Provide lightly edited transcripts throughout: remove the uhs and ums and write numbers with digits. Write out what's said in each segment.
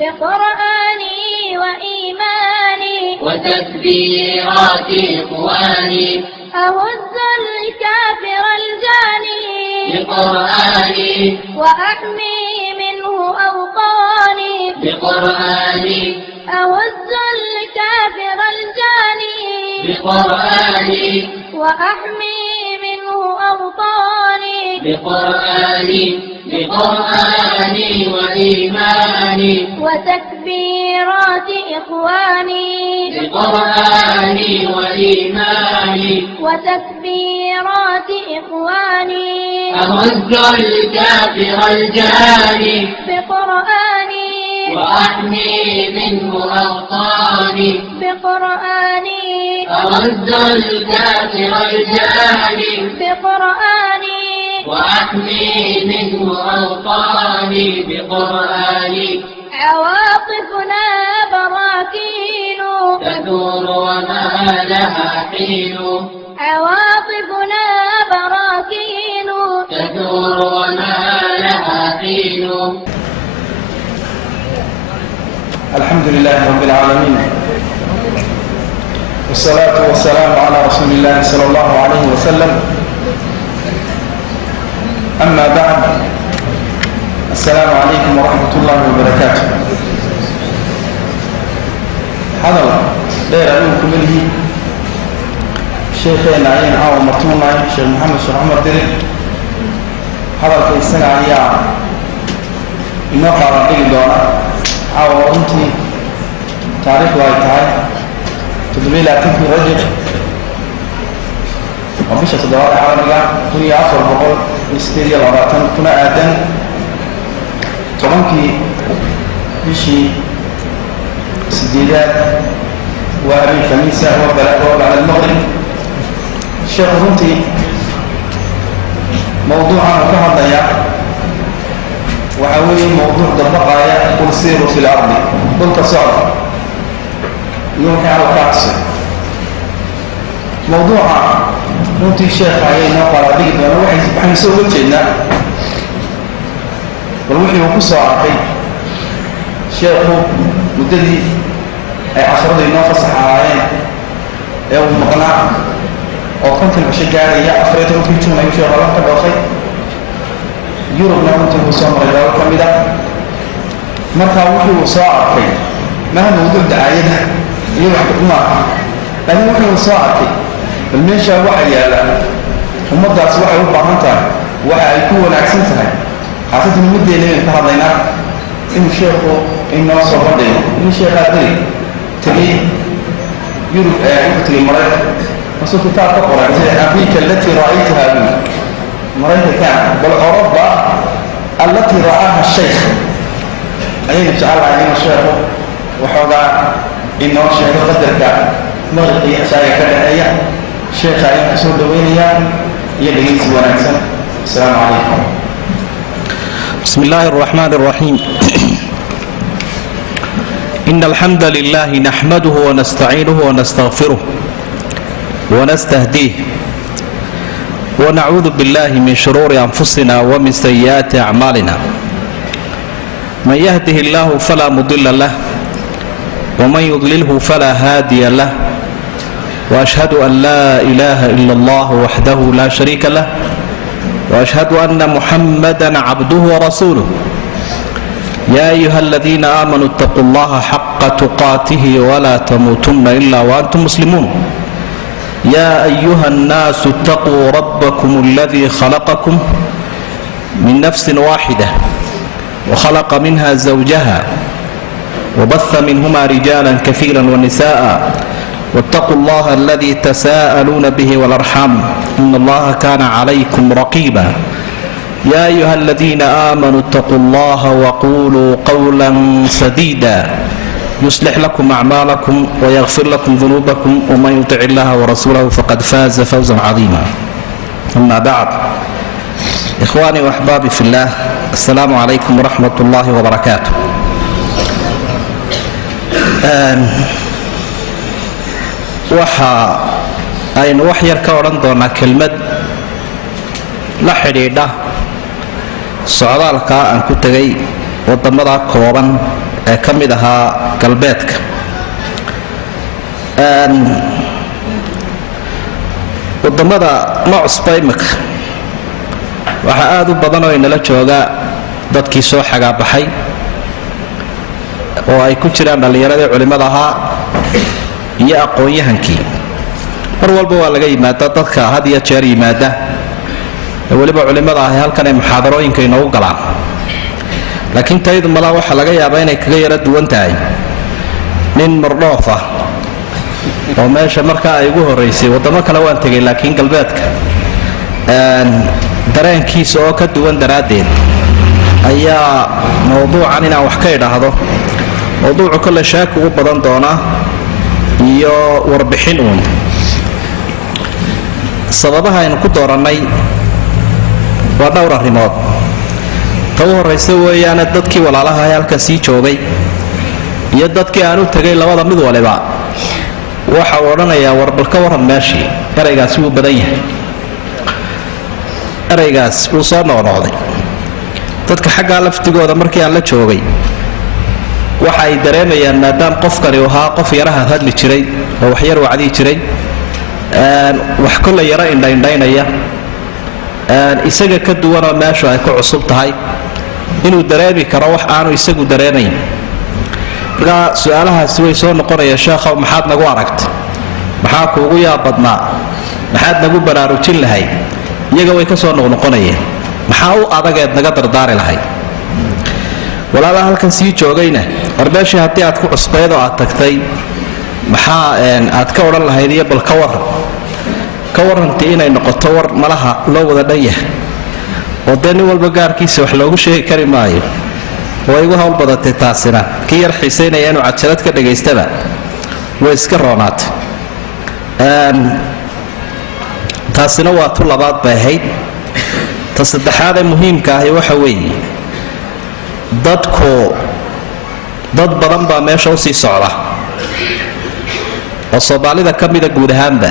بقرآني وإيماني وتكبيرات إخواني أهز الكافر الجاني بقرآني وأحمي منه أوطاني بقرآني أهز الكافر الجاني بقرآني وأحمي منه أوطاني بقرآني وإيماني وتكبيرات إخواني بقرآني وإيماني وتكبيرات إخواني أهز الكافر الجاني بقرآني وأحمي منه أوطاني بقرآني أهز الكافر الجاني بقرآني وأحمي منه أوطاني بقرآني عواطفنا براكين تدور وما لها حين عواطفنا براكين تدور وما لها حين. الحمد لله رب العالمين والصلاة والسلام على رسول الله صلى الله عليه وسلم. أما بعد، السلام عليكم ورحمة الله وبركاته. هذا غير أنكم منه شيخين عين أو مرتون عين شيخ محمد شيخ عمر دري. هذا الكيسان عليا إنه قارن لي دونا أو أنتي تعرف وايتاي تدري لا تنفي رجل ومش تدور على رجال كل آخر بقول استيريا لبعضهم كنا آدم طبعاً بشي سديدات وأبي خميسة وبعد المغرب. الشيخ رنتي موضوعا وكهذا ضياع وعوي موضوع البقايا قل سيروا في الأرض قل تصعد يوحي على كعصر موضوعا runtii sheekha ayayna qaraadigi doona waxaan soo horjeednaa bal wixii uu ku soo arkay sheekhu muddadii ay casharada inoo fasaxaayeen ee uu maqnaa oo konton cisho gaaraya 14 juun ayuu sheekha la ka dhoofay yurubna runtii uu soo maray dalal ka mid ah. markaa wixii uu soo arkay maha mawduuc dacaayada iyo wax dhuma ah, laakiin wixii uu soo arkay المنشأ واحد يلا ومدة أصبح يوقع عنها واحد يكون أحسنتها حسيت إن مدة اللي انتهضنا إن شيخه إن وصل بدري إن شيخ بدري تبي يروح يقتل مريض وصلت تعرف قرأ أبيك التي رأيتها مريض كان بل أوروبا التي رآها الشيخ أين جعل علينا الشيخ وحوضع إن الشيخ قدر كان مرضي أشياء كذا أيام شيخ عليك سود وينيا يدعي سوانكسن. السلام عليكم. بسم الله الرحمن الرحيم. إن الحمد لله نحمده ونستعينه ونستغفره ونستهديه ونعوذ بالله من شرور أنفسنا ومن سيئات أعمالنا. من يهده الله فلا مضل له ومن يضلله فلا هادي له وأشهد أن لا إله إلا الله وحده لا شريك له وأشهد أن محمدا عبده ورسوله. يا أيها الذين آمنوا اتقوا الله حق تقاته ولا تموتن إلا وأنتم مسلمون. يا أيها الناس اتقوا ربكم الذي خلقكم من نفس واحدة وخلق منها زوجها وبث منهما رجالا كثيرا ونساء واتقوا الله الذي تساءلون به والأرحام إن الله كان عليكم رقيبا. يا أيها الذين آمنوا اتقوا الله وقولوا قولا سديدا يصلح لكم أعمالكم ويغفر لكم ذنوبكم ومن يطع الله ورسوله فقد فاز فوزا عظيما. أما بعد، إخواني وأحبابي في الله، السلام عليكم ورحمة الله وبركاته. waxa aynu wax yar ka odhan doonaa kelmad la xidhiidha socdaalkaa aan ku tegay waddamada kooban ee ka mid ahaa galbeedka. wadamada noocusba imika waxaa aad u badan oo inala jooga dadkii soo xagaabaxay oo ay ku jiraan dhallinyaradii culimmada ahaa iyo aqoon-yahankii. mar walba waa laga yimaada dadka had iyo jeer yimaada ee weliba culimmada ahi halkan ay muxaadarooyinka inoogu galaan. laakiin taydu malaa waxaa laga yaabaa inay kaga yaro duwan tahay nin mardhoof ah oo meesha markaa ay ugu horraysay. waddamo kale waan tegay laakiin galbeedka dareenkiisa oo ka duwan daraaddeed ayaa mawduucan inaan wax ka idhaahdo. mawduucu kolle shaaki ugu badan doonaa iyo warbixin uun. sababaha aynu ku doorannay waa dhowr arrimood. ta u horraysa weeyaane dadkii walaalaha ee halkan sii joogay iyo dadkii aan u tegay labada mid waliba waxa uu odhanayaa warbal ka warran meeshii. eraygaasi wuu badan yahay, eraygaas wuu soo noqnoqday. dadka xaggaa laftigooda markii aan la joogay waxa ay dareemayaan maadaam qofkani uu ahaa qof yaraha hadli jiray oo waxyar wacdii jiray, wax kolle yaro indhaindhaynaya, isaga ka duwanoo meeshu ay ku cusub tahay, inuu dareemi karo wax aanu isagu dareemayn. markaa su-aalahaasi way soo noqonayaan. sheekhow maxaad nagu aragtay? maxaa kuugu yaab badnaa? maxaad nagu baraarujin lahayd? iyaga way ka soo noqnoqonayeen. maxaa u adageed naga dardaari lahayd? walaalaha halkan sii joogayna warbeeshii haddii aad ku cusbayd oo aad tagtay maxaa aad ka odhan lahayd iyo bal ka warran. ka warrantii inay noqoto war malaha loo wada dhan yahay oo dee nin walba gaarkiisa wax loogu sheegi kari maayo. way igu hawl badatay taasina. kii yar xiisaynaya inuu cajalad ka dhagaystaba way iska roonaatay. taasina waa tu labaad bay ahayd. ta saddexaad ee muhiimka ahi waxa weeye dad badan baa meesha u sii socda oo soomaalida ka mida guud ahaanba.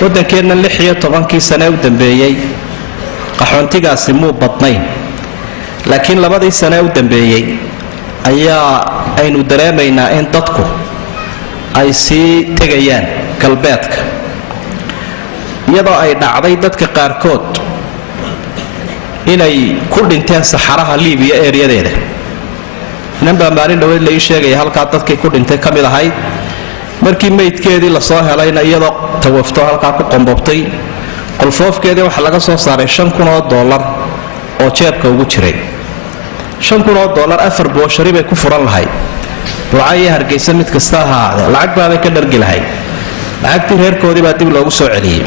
waddankeenna 16 sane u dambeeyey qaxoontigaasi muu badnayn, laakiin 2 sane u dambeeyey ayaa aynu dareemaynaa in dadku ay sii tegayaan galbeedka, iyadoo ay dhacday dadka qaarkood inay ku dhinteen saxaraha liibiya eeryadeeda. inan baa maalin dhaweyd la ii sheegaya halkaa dadkii ku dhintay ka mid ahayd. markii meydkeedii lasoo helayna iyadoo tawafto halkaa ku qombobtay, qolfoofkeedii waxaa laga soo saaray $5,000 oo jeebka ugu jiray. $5,000 afar booshari bay ku furan lahayd. burca iyo hargeysa mid kasta ahaadee lacag baabay ka dhargi lahayd. lacagtii reerkoodii baa dib loogu soo celiyey.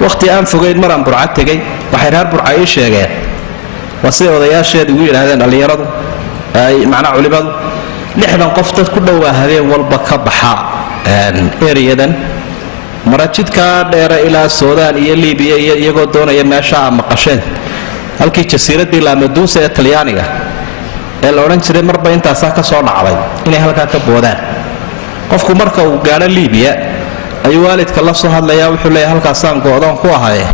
wakhti aan fogayn maraan burca tegay waxay reer burca ii sheegeen, waa siday odayaasheeda ugu yidhaahdeen dhallinyaradu macnaa culimmadu, 60 qof dad ku dhowaa habeen walba ka baxa eryadan mara jidkaa dheere ilaa suudaan iyo liibiya iyo iyagoo doonaya meesha a maqasheen halkii jasiiraddii laamaduusa ee talyaaniga ee la odhan jiray marba intaasaa ka soo dhacday inay halkaa ka boodaan. qofku marka uu gaadho liibiya ayuu waalidka la soo hadlayaa, wuxuu leeyahay halkaasaan go-doon ku ahaye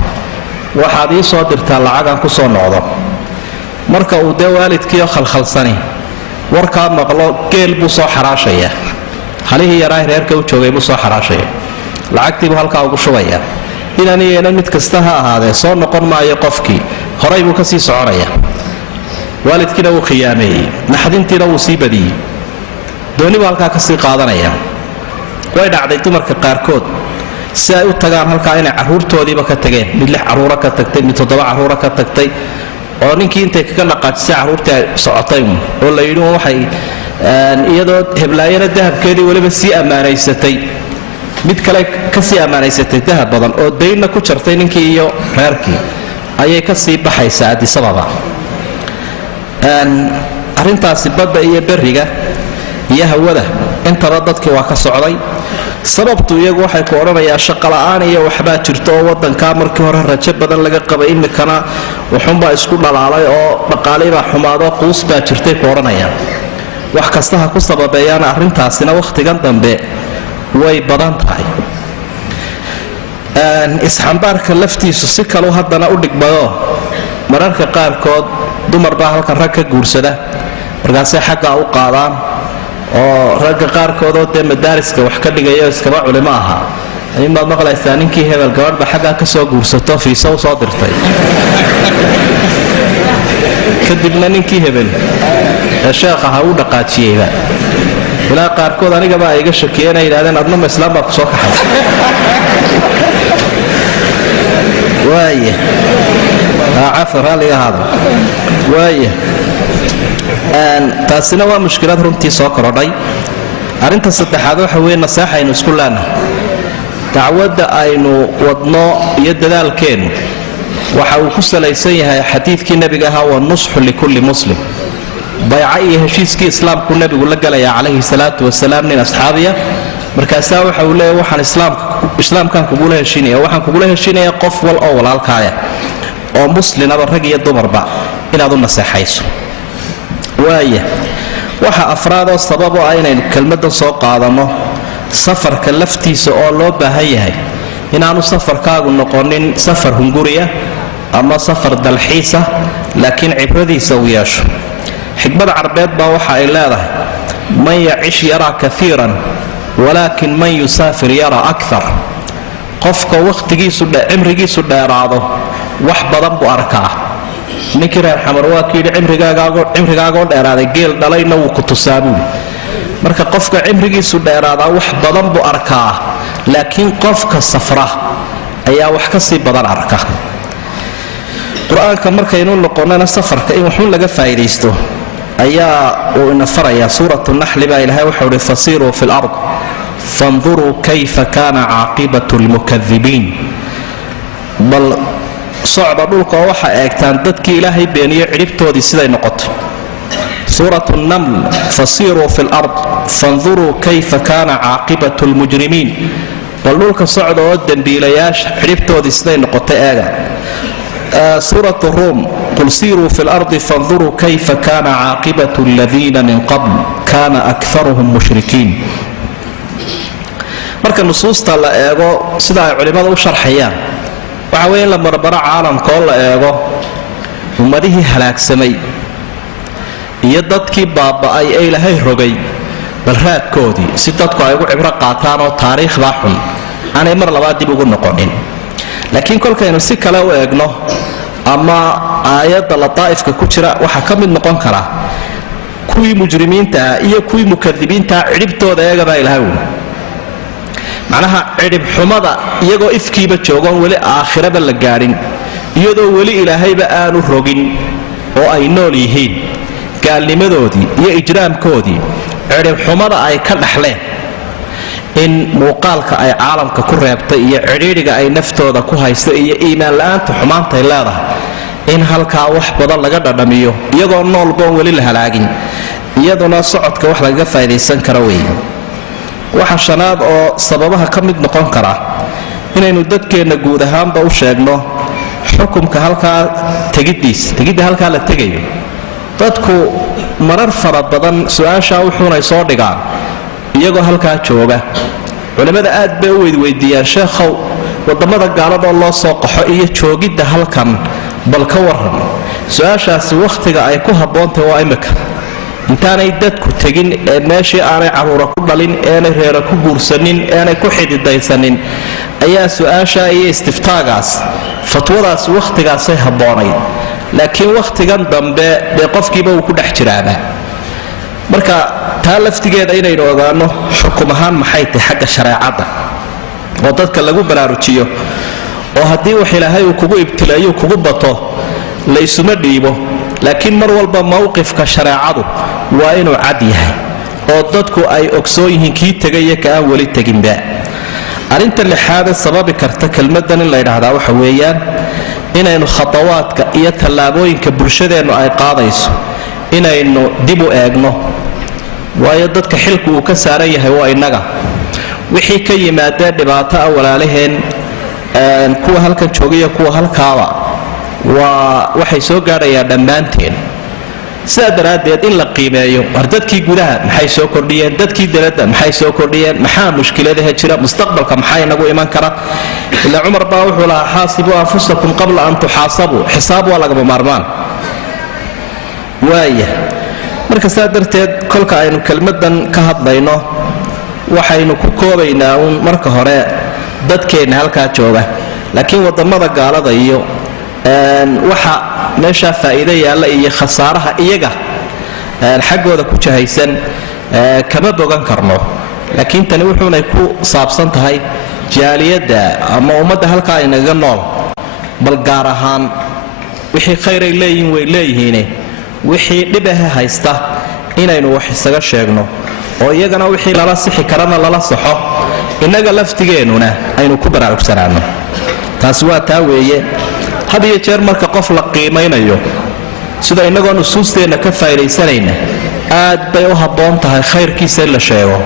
waxaad ii soo dirtaa lacagaan ku soo noqdo. marka uu dee waalidkiioo khalkhalsani warkaa maqlo geel buu soo xaraashaya, halihii yaraa reerka u joogay buu soo xaraashaya, lacagtiibuu halkaa ugu shubaya. inaniyeena mid kasta ha ahaadee soo noqon maayo qofkii, horay buu ka sii soconaya. waalidkiina wuu khiyaameeyey, naxdintiina wuu sii badiyey, dooni buu halkaa ka sii qaadanaya. way dhacday dumarka qaarkood si ay u tagaan halkaa inay carruurtoodiiba ka tageen, mid 6 carruura ka tagtay, mid 7 carruura ka tagtay, oo ninkii intay kaga dhaqaajisay carruurtii ay socotay oo la yidhi waxay iyadoo heblaayana dahabkeedii weliba sii ammaanaysatay, mid kale ka sii ammaanaysatay dahab badan oo daynna ku jartay ninkii iyo reerkii, ayay ka sii baxaysaa Addis Ababa. arrintaasi badda iyo berriga iyo hawada intaba dadkii waa ka socday. sababtu iyagu waxay ku odhanayaan shaqola'aan iyo waxbaa jirto oo waddankaa markii hore rajo badan laga qabay, imikana wuxuunbaa isku dhalaalay oo dhaqaalaybaa xumaadoo quus baa jirtay ku odhanayaan. wax kasta ha ku sababeeyaana arrintaasina wakhtigan dambe way badan tahay. isxambaarka laftiisu si kalu haddana u dhigmayoo mararka qaarkood dumar baa halkan rag ka guursada, markaasay xaggaa u qaadaan oo ragga qaarkoodoo dee madaariska wax ka dhigayo iskaba culimo ahaa inbaad maqlaysaa ninkii hebel gabadhba xaggaa ka soo guursato fiisa u soo dirtay kadibna ninkii hebel ee sheekh ahaa u dhaqaajiyeyba ilaa qaarkood anigaba ay iga shakiyeen ay yidhahdeen adnama islaam baa ku soo kaxay waaya cafar halliga ahaada waaya taasina waa mushkilad runtii soo korodhay. arrinta saddexaad waxa weeye nasaaxaynu isku leenahay dacwadda aynu wadno iyo dadaalkeennu waxa uu ku salaysan yahay xadiidkii nebiga ahaa waa nusxu likulli muslim. bayca iyo heshiiskii islaamku nebigu la galayaa calayhi salaatu wasalaam nin asxaabiya markaasaa waxa uu leeyahy waxaan islaamkaan kugula heshiinaya waxaan kugula heshiinaya qof wal oo walaalkaaya oo muslinaba rag iyo dumarba inaad u naseexayso. waaya waxa afraadoo sababoo ah inaynu kelmaddan soo qaadanno safarka laftiisa oo loo baahan yahay inaanu safarkaagu noqonin safar hunguriya ama safar dalxiisa laakiin cibradiisa uu yeesho. xikmada carbeed baa waxa ay leedahay man yacish yaraa kaiiran walaakin man yusaafir yaraa akar. qofka cimrigiisu dheeraado wax badan buu arkaa. ninkii reer xamar waa ku yidhi cimrigaagoo dheeraaday geel dhalayna wuu ku tusaa buuli. marka qofka cimrigiisu dheeraadaa wax badan buu arkaa laakiin qofka safra ayaa wax ka sii badan arka. qur-aanka markaynu noqonnana safarka in waxun laga faa'iidaysto ayaa uu ina farayaa. suuratu naxli baa ilaahay waxau uhi fasiiruu fi lard fanduruu kayfa kaana caaqibatu lmukadibiin. bal socda dhulka oo waxaa eegtaan dadkii ilaahay beeniyo cidhibtoodii siday noqotay. suuratu naml fasiiruu fi lard fanduruu kayfa kaana caaqibatu lmujrimiin. bal dhulka socda oo dembiilayaasha cidhibtoodii siday noqotay eega. suuratu ruum qul siiruu fi lardi fanduruu kayfa kaana caaqibatu aladiina min qabl kaana akaruhum mushrikiin. marka nusuusta la eego sida ay culimmada u sharxayaan waxa weeye in la barbaro caalamka oo la eego ummadihii halaagsamay iyo dadkii baaba'ay ee ilaahay rogay bal raadkoodii si dadku ay ugu cibro qaataan oo taariikhdaa xun aanay mar labaad dib ugu noqonin. laakiin kolkaynu si kale u eegno ama aayadda lataa'ifka ku jira waxaa ka mid noqon kara kuwii mujrimiintaah iyo kuwii mukadibiintaah cidhibtooda eegabaa ilaahay wuli. macnaha cidhib xumada iyagoo ifkiiba joogoon weli aakhiraba la gaadhin iyadoo weli ilaahayba aanu rogin oo ay nool yihiin gaalnimadoodii iyo ijraamkoodii cidhib xumada ay ka dhaxleen in muuqaalka ay caalamka ku reebtay iyo cidhiidhiga ay naftooda ku haysto iyo iimaan la'aanta xumaantay leedahay in halkaa wax badan laga dhadhamiyo iyagoo noolboon weli la halaagin iyaduna socodka wax lagaga faa'idaysan kara weeye. waxa shanaad oo sababaha ka mid noqon kara inaynu dadkeenna guud ahaanba u sheegno xukumka halkaa tegidda halkaa la tegayo. dadku marar fara badan su-aashaa wuxuunay soo dhigaan iyagoo halkaa jooga. culimmada aad bay u weydweydiiyaan sheekhow waddammada gaaladoo loo soo qaxo iyo joogidda halkan bal ka warran. su-aashaasi wakhtiga ay ku habboontahy waa imika intaanay dadku tegin ee meeshii aanay carruura ku dhalin eenay reera ku guursanin eenay ku xididaysanin ayaa su-aashaa iyo istiftaagaas fatwadaas wakhtigaasay habboonayd. laakiin wakhtigan dambe dee qofkiiba uu ku dhex jiraaba. marka taa laftigeeda inaynu ogaanno xukum ahaan maxay tahay xagga shareecadda oo dadka lagu baraarujiyo oo haddii wax ilaahay uu kugu ibtilaeyo kugu bato laysuma dhiibo. laakiin mar walba mowqifka shareecadu waa inuu cad yahay oo dadku ay ogsoon yihiin kii tegaya ka aan weli teginba. arrinta lixaadee sababi karta kelmaddan in la yidhaahdaa waxa weeyaan inaynu khatawaadka iyo tallaabooyinka bulshadeennu ay qaadayso inaynu dib u eegno. waayo dadka xilku uu ka saaran yahay waa innaga. wixii ka yimaadee dhibaato ah walaalaheen kuwa halkan joogiyo kuwa halkaaba waxay soo gaadhayaan dhammaanteen. sidaa daraaddeed in la qiimeeyo war dadkii gudaha maxay soo kordhiyeen dadkii dibadda maxay soo kordhiyeen maxaa mushkiladaha jira mustaqbalka maxaa inagu iman kara. ilaa cumar baa wuxuu lahaa xaasibuu anfusakum qabla an tuxaasabuu. xisaab waa lagama maarmaan. waaya marka saa darteed kolka aynu kelmadan ka hadlayno waxaynu ku koobaynaa uun marka hore dadkeenna halkaa jooga, laakiin wadamada gaalada iyo waxa meeshaa faa'iido yaalla iyo khasaaraha iyaga xaggooda ku jahaysan kama bogan karno. laakiin tani wuxuunay ku saabsan tahay jaaliyadda ama ummadda halkaa inaga nool, bal gaar ahaan wixii khayray leeyihiin way leeyihiine wixii dhibaha haysta inaynu wax isaga sheegno oo iyagana wixii lala sixi karana lala saxo, innaga laftigeennuna aynu ku baraarugsanaano. taasi waa taa weeye. had iyo jeer marka qof la qiimaynayo sida innagoo nusuusteenna ka faa'idaysanayna aad bay u habboon tahay khayrkiisa in la sheego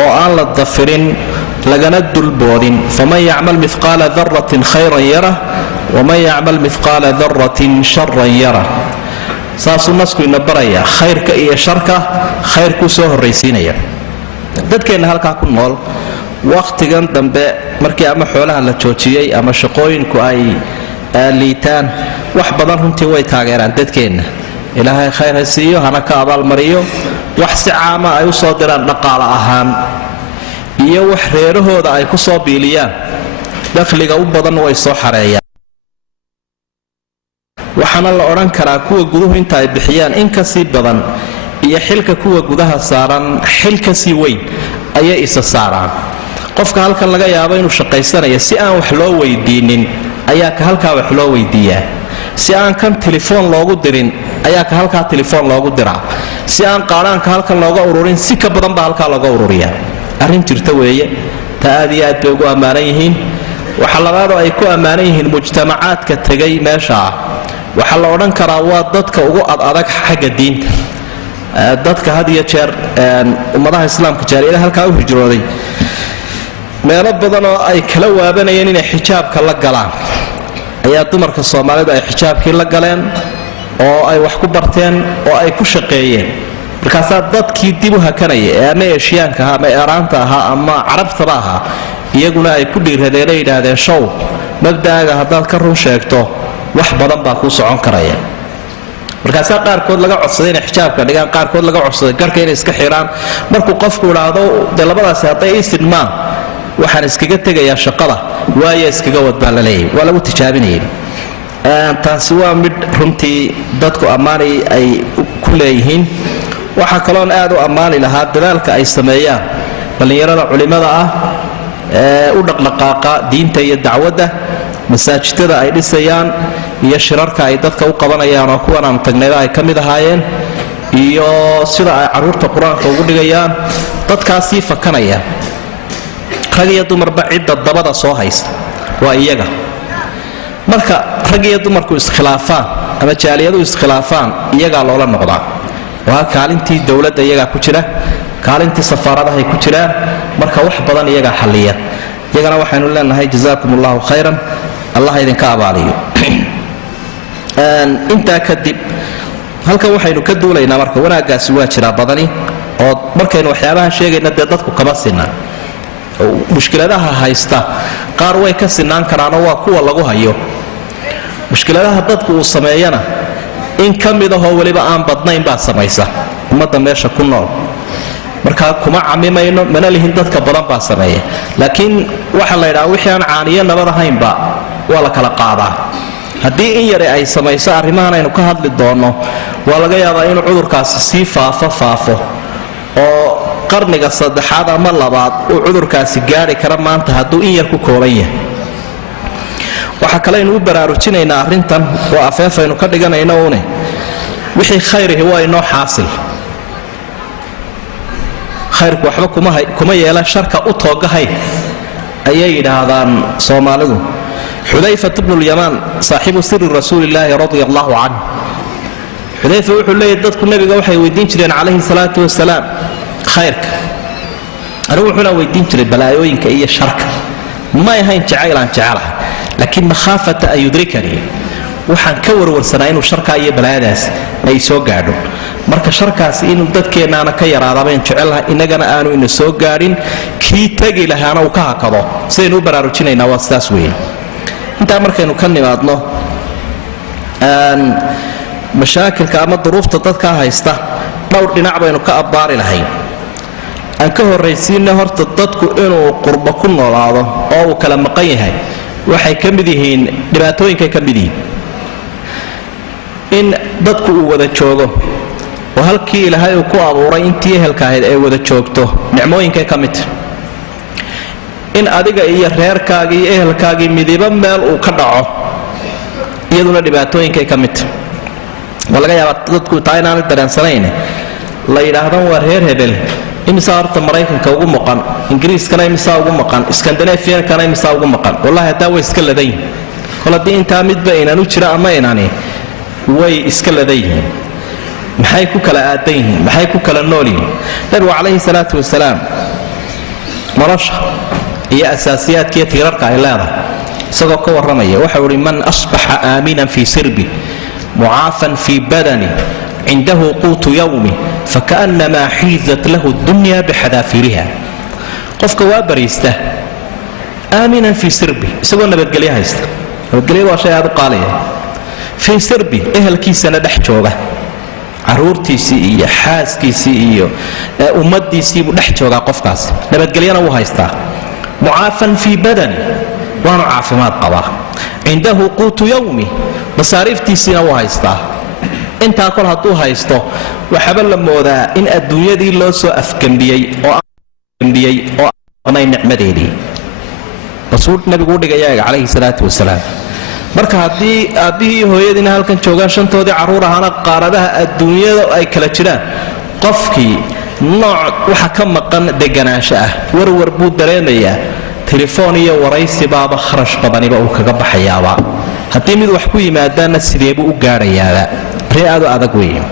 oo aan la dafirin lagana dulboodin. faman yacmal mihqaala daratin khayran yara waman yacmal mihqaala daratin sharan yara. saasuu nasku ina baraya khayrka iyo sharka khayrkuu soo horraysiinaya. dadkeenna halkaa ku nool wakhtigan dambe markii ama xoolaha la joojiyey ama shaqooyinku ay liitaan wax badan runtii way taageeraan dadkeenna. ilaahay khayr ha siiyo hana ka abaalmariyo. wax si caama ay u soo diraan dhaqaale ahaan iyo wax reerahooda ay ku soo biiliyaan dakhliga u badan way soo xareeyaan. waxaana la odhan karaa kuwa guduhu inta ay bixiyaan in ka sii badan iyo xilka kuwa gudaha saaran xil ka sii weyn ayay isa saaraan. qofka halkan laga yaabo inuu shaqaysanayo si aan wax loo weydiinin ayaa ka halkaa wax loo weydiiyaa. si aan kan telefoon loogu dirin ayaa ka halkaa telefoon loogu diraa. si aan qaadhaanka halkan looga ururin si ka badan baa halkaa looga ururiyaa. arrin jirta weeye. ta aad iyo aad bay ugu ammaanan yihiin. waxa labaadoo ay ku ammaanan yihiin mujtamacaadka tegay meesha ah waxaa la odhan karaa waa dadka ugu adag xagga diinta. dadka had iyo jeer ummadaha islaamka jaaliyadaha halkaa u hijrooday meelo badan oo ay kala waabanayeen inay xijaabka la galaan ayaa dumarka soomaalidu ay xijaabkii la galeen oo ay wax ku barteen oo ay ku shaqeeyeen. markaasaa dadkii dib u hakanaya ee ama eeshiyaanka ahaa ama eeraanta ahaa ama carabtaba ahaa iyaguna ay ku dhiiradeen ay yidhaahdeen show mabda'aaga haddaad ka run sheegto wax badan baa kuu socon karaya. markaasaa qaarkood laga codsaday inay xijaabka dhigaan, qaarkood laga codsaday garhka inay iska xiraan. markuu qofku idhaahdo dee labadaasi hadday ii sidmaan waxaan iskaga tegayaa shaqada waayo iskaga wad baa la leeyahy. waa lagu tijaabinayay. taasi waa midh runtii dadku ammaanay ay ku leeyihiin. waxaa kaloon aad u ammaani lahaa dadaalka ay sameeyaan dhallinyarada culimmada ah ee u dhaqdhaqaaqa diinta iyo dacwadda, masaajidada ay dhisayaan iyo shirarka ay dadka u qabanayaan oo kuwan aan tagnayba ay ka mid ahaayeen, iyo sida ay carruurta qur-aanka ugu dhigayaan. dadkaasii fakanaya rag iyo dumarba cidda dabada soo haysta waa iyaga. marka rag iyo dumarku iskhilaafaan ama jaaliyadu iskhilaafaan iyagaa loola noqdaa. waa kaalintii dowladda iyagaa ku jira, kaalintii safaaradahay ku jiraan. marka wax badan iyagaa xalliya. iyagana waxaynu leenahay jazaakum allahu khayran, allah idinka abaaliyo. intaa kadib halkan waxaynu ka duulaynaa marka wanaaggaasi waa jiraa badani oo markaynu waxyaabaha sheegayna dee dadku kama sinaan. mushkiladaha haysta qaar way ka sinaan karaanoo waa kuwa lagu hayo. mushkiladaha dadku uu sameeyana in ka mid ahoo weliba aan badnayn baa samaysa ummadda meesha ku nool. markaa kuma camimayno mana lihin dadka badan baa sameeya. laakiin waxaa la yidhaha wixii aan caaniyo nabad ahaynba waa la kala qaadaa. haddii in yare ay samayso arrimahan aynu ka hadli doonno waa laga yaabaa inuu cudurkaasi sii faafo oo qarniga saddexaad ama labaad uu cudurkaasi gaari kara maanta hadduu in yar ku kooban yahay. waxaa kale aynu u baraarujinaynaa arrintan oo afeefaynu ka dhiganayno une wixii khayrihi waa inoo xaasil. khayrku waxba kuma yeela sharka u toogahayn ayay yidhaahdaan soomaalidu. xudayfat bnulyamaan saaxibu siri rasuulillaahi radia allahu canh. xudayfa wuxuu leeyahy dadku nebiga waxay weydiin jireen calayhi salaatu wasalaam khayrka. anigu wuxuuna weydiin jiray balaayooyinka iyo sharka. may ahayn jacaylaan jecelahay laakiin makhaafata an yudrikanii waxaan ka warwarsanaa inuu sharkaa iyo balaayadaas ay soo gaadho. marka sharkaasi inuu dadkeennaana ka yaraadabayn jecelaha innagana aanu ina soo gaadhin, kii tegi lahaana uu ka hakado. sidaynu u baraarujinaynaa waa sidaas weyn. intaa markaynu ka nimaadno mashaakilka ama duruufta dadkaa haysta dhowr dhinac baynu ka abbaari lahayn aan ka horraysiinna horta dadku inuu qurbo ku noolaado oo uu kala maqan yahay waxay ka mid yihiin dhibaatooyinkay ka mid yihiin in dadku uu wada joogo oo halkii ilaahay uu ku abuuray intii ehelka ahayd ay wada joogto nicmooyinkay ka mid in adiga iyo reerkaagii iyo ehelkaagii midiba meel uu ka dhaco iyaduna dhibaatooyinkay ka mid waa laga yaabaa dadku taa inaanay dareensanayn la yidhaahdan waa reer hebel imisaa horta maraykanka ugu maqan ingiriiskana imisaa ugu maqan skandinafiankana imisaa ugu maqan wallahi haddaa way iska ladan yihiin kol haddii intaa midba inanu jira ama inani way iska ladan yihiin maxay ku kala aadan yihiin maxay ku kala nool yihiin nabigu calayhi salaatu wasalaam nolosha iyo asaasiyaadkiiyo tiirarka ay leedahay isagoo ka warramaya waxau ihi man asbaxa aaminan fii sirbi mucaafan fii badani cindahu quutu yawmi fakaannamaa xiizat lahu dunya bixadaafiriha qofka waa bariista aaminan fii sirbi isagoo nabadgelyo haysta nabadgelyadu waa shay aad u qaaliya fii sirbi ehelkiisana dhex jooga caruurtiisii iyo xaaskiisii iyo ummadiisiibuu dhex joogaa qofkaas nabadgelyana wuu haystaa mucaafan fii badani waanu caafimaad qabaa cindahu quutu yawmi masaariiftiisiina wuu haystaa intaa kol hadduu haysto waxaba la moodaa in adduunyadii loo soo afgembiyey oo aanay nicmadeedii basuu nabigu u dhigaya calayhi salaatu wasalaam marka haddii aabbihii hooyadiina halkan joogaan shantoodii carruur ahaana qaaradaha adduunyada ay kala jiraan qofkii nooc waxa ka maqan deganaansho ah warwar buu dareemayaa telefoon iyo waraysi baaba kharash badaniba uu kaga baxayaaba haddii mid wax ku yimaadaanna sideebuu u gaadhayaaba ree aadu adag weeye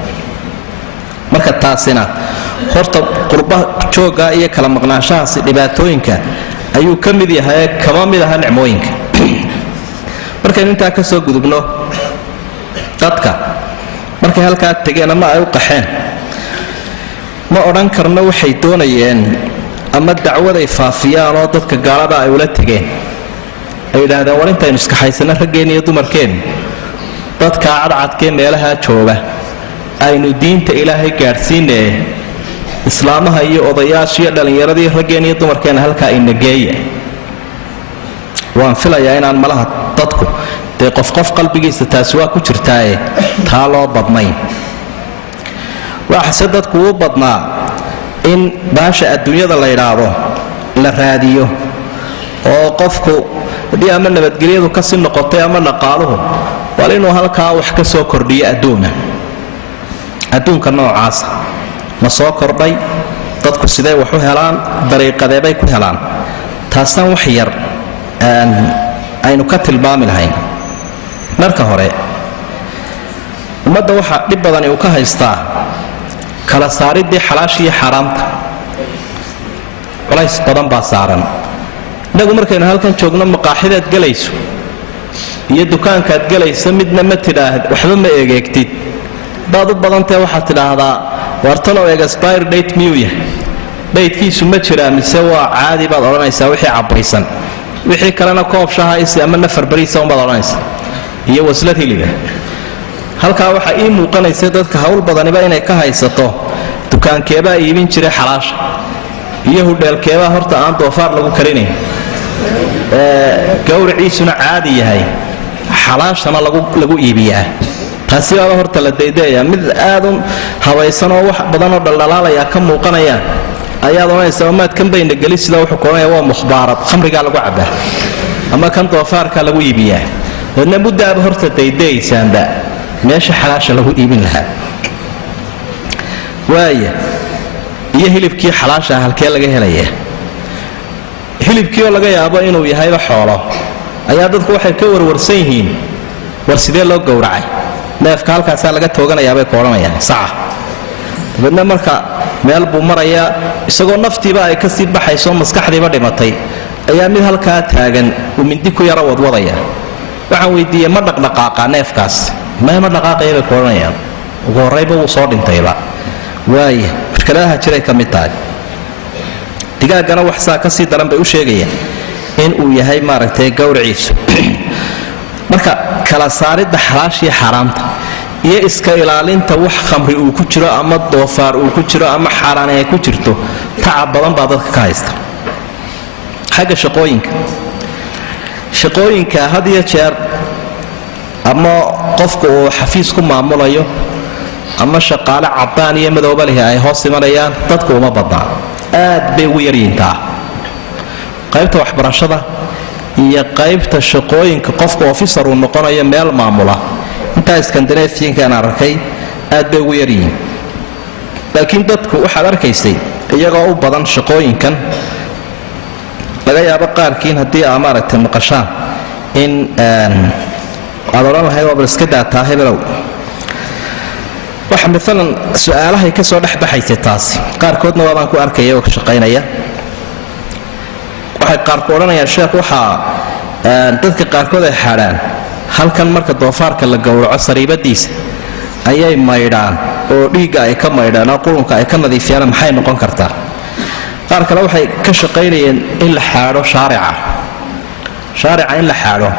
marka taasina horta qurba joogga iyo kala maqnaanshahaasi dhibaatooyinka ayuu ka mid yahay kama mid aha nicmooyinka markaynu intaa ka soo gudubno dadka markay halkaa tegeen ama ay u qaxeen ma odhan karno waxay doonayeen ama dacwaday faafiyaan oo dadka gaalada ay ula tegeen ay yidhaahdeen war intaynu iskaxaysana raggeen iyo dumarkeen dadkaa cadcadkee meelahaa jooga aynu diinta ilaahay gaadhsiinee islaamaha iyo odayaashiiyo dhallinyaradii raggeen iyo dumarkeenna halkaa inageeya waan filayaa inaan malaha dadku dee qof qalbigiisa taasi waa ku jirtaaye taa loo badnayn waxase dadku u badnaa in baasha adduunyada la yidhaahdo la raadiyo oo qofku haddii ama nabadgelyadu kasii noqotay ama dhaqaaluhu wal inuu halkaa wax ka soo kordhiyo adduunka noocaasa ma soo kordhay dadku siday wax u helaan dariiqadeebay ku helaan taasna wax yar aynu ka tilmaami lahayn marka hore ummadda waxa dhib badani uu ka haystaa kala saaridii xalaasha iyo xaaraamta culays badan baa saaran innagu markaynu halkan joogno maqaaxidaad gelayso iyo dukaankaad gelayso midna ma tidhaahd waxba ma egeegtid daad u badantee waxaad tidhaahdaa wartanow expire date miyuu yahay daydkiisu ma jiraa mise waa caadi baad odhanaysaa wixii cabbaysan wixii kalena koob shahaysi ama nafar bariisa unbaad odhanaysa iyo waslad hiliba halkaa waxaa ii muuqanaysa dadka hawl badaniba inay ka haysato dukaankeebaa iibin jiray xalaasha iyo hudheelkeebaa horta aan doofaar lagu karinayn gawriciisuna caadi yahay xalaashana lagu iibiyaa taasi baaba horta la daydayaa mid aadun habaysan oo wax badanoo dhaldhalaalaya ka muuqanayaan ayaad odhanaysa maad kan bayna geli sida wuxuu koranaya waa mukhbaarad khamrigaa lagu cabbaa ama kan doofaarkaa lagu iibiyaa dadna muddaaba horta daydayaysaanba meesha xalaasha lagu iibin lahaa waaya iyo hilibkii xalaasha halkee laga helaya hilibkii oo laga yaabo inuu yahayba xoolo ayaa dadku waxay ka warwarsan yihiin war sidee loo gowracay neefka halkaasaa laga tooganayaabay ku odhanayaan saca dabeedna marka meel buu marayaa isagoo naftiiba ay ka sii baxayso maskaxdiiba dhimatay ayaa mid halkaa taagan uu mindi ku yaro wadwadaya waxaan weydiiyey ma dhaqdhaqaaqa neefkaas ma dhaqaaqaya bay ku odhanayaan ugu horrayba wuu soo dhintayba waaya mushkiladaha jiray ka mid tahay digaaggana wax saa ka sii daran bay u sheegayaan in uu yahay maaragtay gawriciisu marka kala saaridda xalaashiyo xaaraamta iyo iska ilaalinta wax khamri uu ku jiro ama doofaar uu ku jiro ama xaaraan ay ku jirto tacab badan baa dadka ka haysta. xagga shaqooyinka had iyo jeer ama qofku uu xafiis ku maamulayo ama shaqaale caddaan iyo madooba leh ay hoos imanayaan dadku uma badnaa, aad bay ugu yaryiintaa. qaybta waxbarashada iyo qaybta shaqooyinka qofka officer uu noqonayo meel maamula intaa Scandinavian-ka aan arkay aad bay ugu yaryiin. laakiin dadku waxaad arkaysay iyagoo u badan shaqooyinkan laga yaabo qaarkiin haddii aad maaragtay maqashaan in aad odhan lahayd waa bal iska daataa hebelow. waxa maalan su-aalahay ka soo dhex baxaysay taasi qaarkoodna waabaan ku arkaya oo ka shaqaynaya. waxay qaarku odhanayaan sheekh waxaa dadka qaarkood ay xaadhaan halkan marka doofaarka la gowraco sariibadiisa ayay maydhaan oo dhiigga ay ka maydhaan oo qurunka ay ka nadiifiyaan. maxay noqon kartaa? qaar kale waxay ka shaqaynayeen in la xaadho shaarica in la xaadho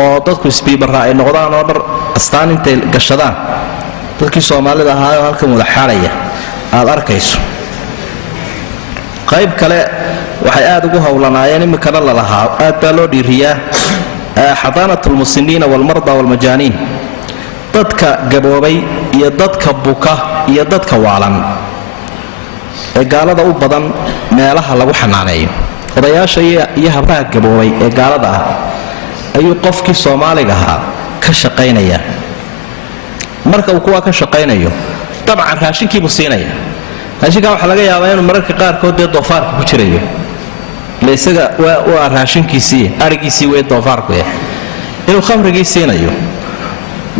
oo dadku isbiibarra ay noqdaan oo dhar astaan intay gashadaan dadkii Soomaalida ahaa oo halkan wada xaadhaya aad arkayso. qayb kale waxay aad ugu howlanaayeen imikana la lahaa aad baa loo dhiiriyaa xadaanatul muslimiina walmarda walmajaaniin, dadka gaboobay iyo dadka buka iyo dadka waalan ee gaalada u badan meelaha lagu xanaaneeyo. odayaasha iyo habraha gaboobay ee gaalada ah ayuu qofkii Soomaaliga ahaa ka shaqaynaya. marka uu kuwa ka shaqaynayo dabcan raashinkiibu siinaya. raashinka waxaa laga yaabaa inuu mararka qaarkood dee doofaarka ku jirayo, isaga waa raashinkiisii arigiisii way doofaarku yahay. inuu khamrigii siinayo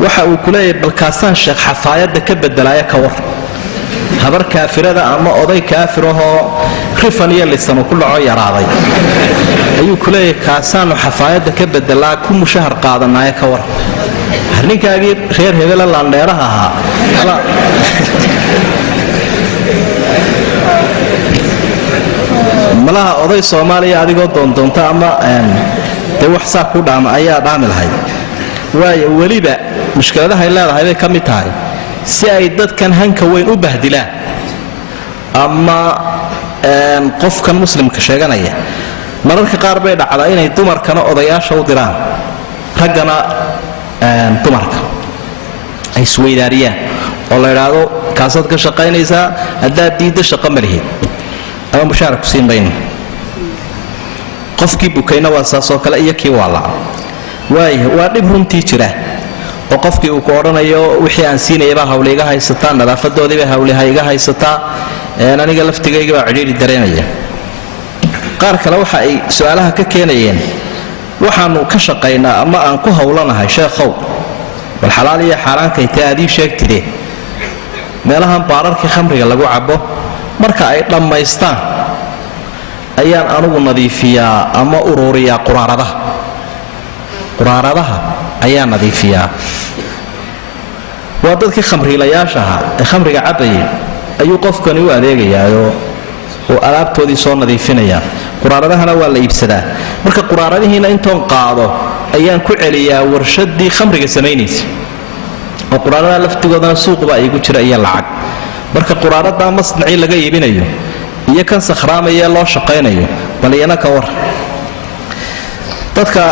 waxa uu ku leeyahay balkaasaan sheekh xafaayadda ka bedelaaya ka war. habar kaafirada ama oday kaafirahoo rifan iyo lisan uu ku dhaco yaraaday ayuu ku leeyahay kaasaanu xafaayadda ka bedelaa ku mushahar qaadanaya ka war. ninkaagii reer hebela laandheeraha ahaa malaha oday Soomaaliya adigoo doondoonta ama dee wax saa ku dhaama ayaa dhaami lahayd. waayo weliba mushkiladaha ay leedahay bay ka mid tahay si ay dadkan hanka weyn u bahdilaan ama qofkan muslimka sheeganaya mararka qaar bay dhacdaa inay dumarkana odayaasha u diraan raggana dumarka ay isweydaariyaan oo la yidhaahdo kaasaad ka shaqaynaysaa haddaad diidda shaqo ma lihid ama mushaara ku siin mayno. qofkii bukayna waa saasoo kale iyo kii waala. waayo waa dhib runtii jira oo qofkii uu ku odhanayo wixii aan siinayabaa hawle iga haysataa, nadaafadoodiibay hawleha iga haysataa, aniga laftigayga baa cidhiidhi dareemaya. qaar kale waxa ay su-aalaha ka keenayeen waxaanu ka shaqaynaa ama aan ku howlanahay sheekhow bal xalaal iyo xaaraankaytee aad ii sheegtide meelahan baararkii khamriga lagu cabo marka ay dhammaystaan ayaan anugu nadiifiyaa ama ururiyaa quraaradaha ayaa nadiifiyaa. waa dadkii khamriilayaashaha ee khamriga cabayay ayuu qofkani u adeegayaayoo oo alaabtoodii soo nadiifinaya. quraaradahana waa la iibsadaa. marka quraaradihiina intoon qaado ayaan ku celiyaa warshadii khamriga samaynaysa oo quraaradaha laftigoodana suuqba igu jira iyo lacag. marka quraarada masnacii laga iibinayo iyo kan sakhraamaya loo shaqaynayo bal iyana ka war. dadka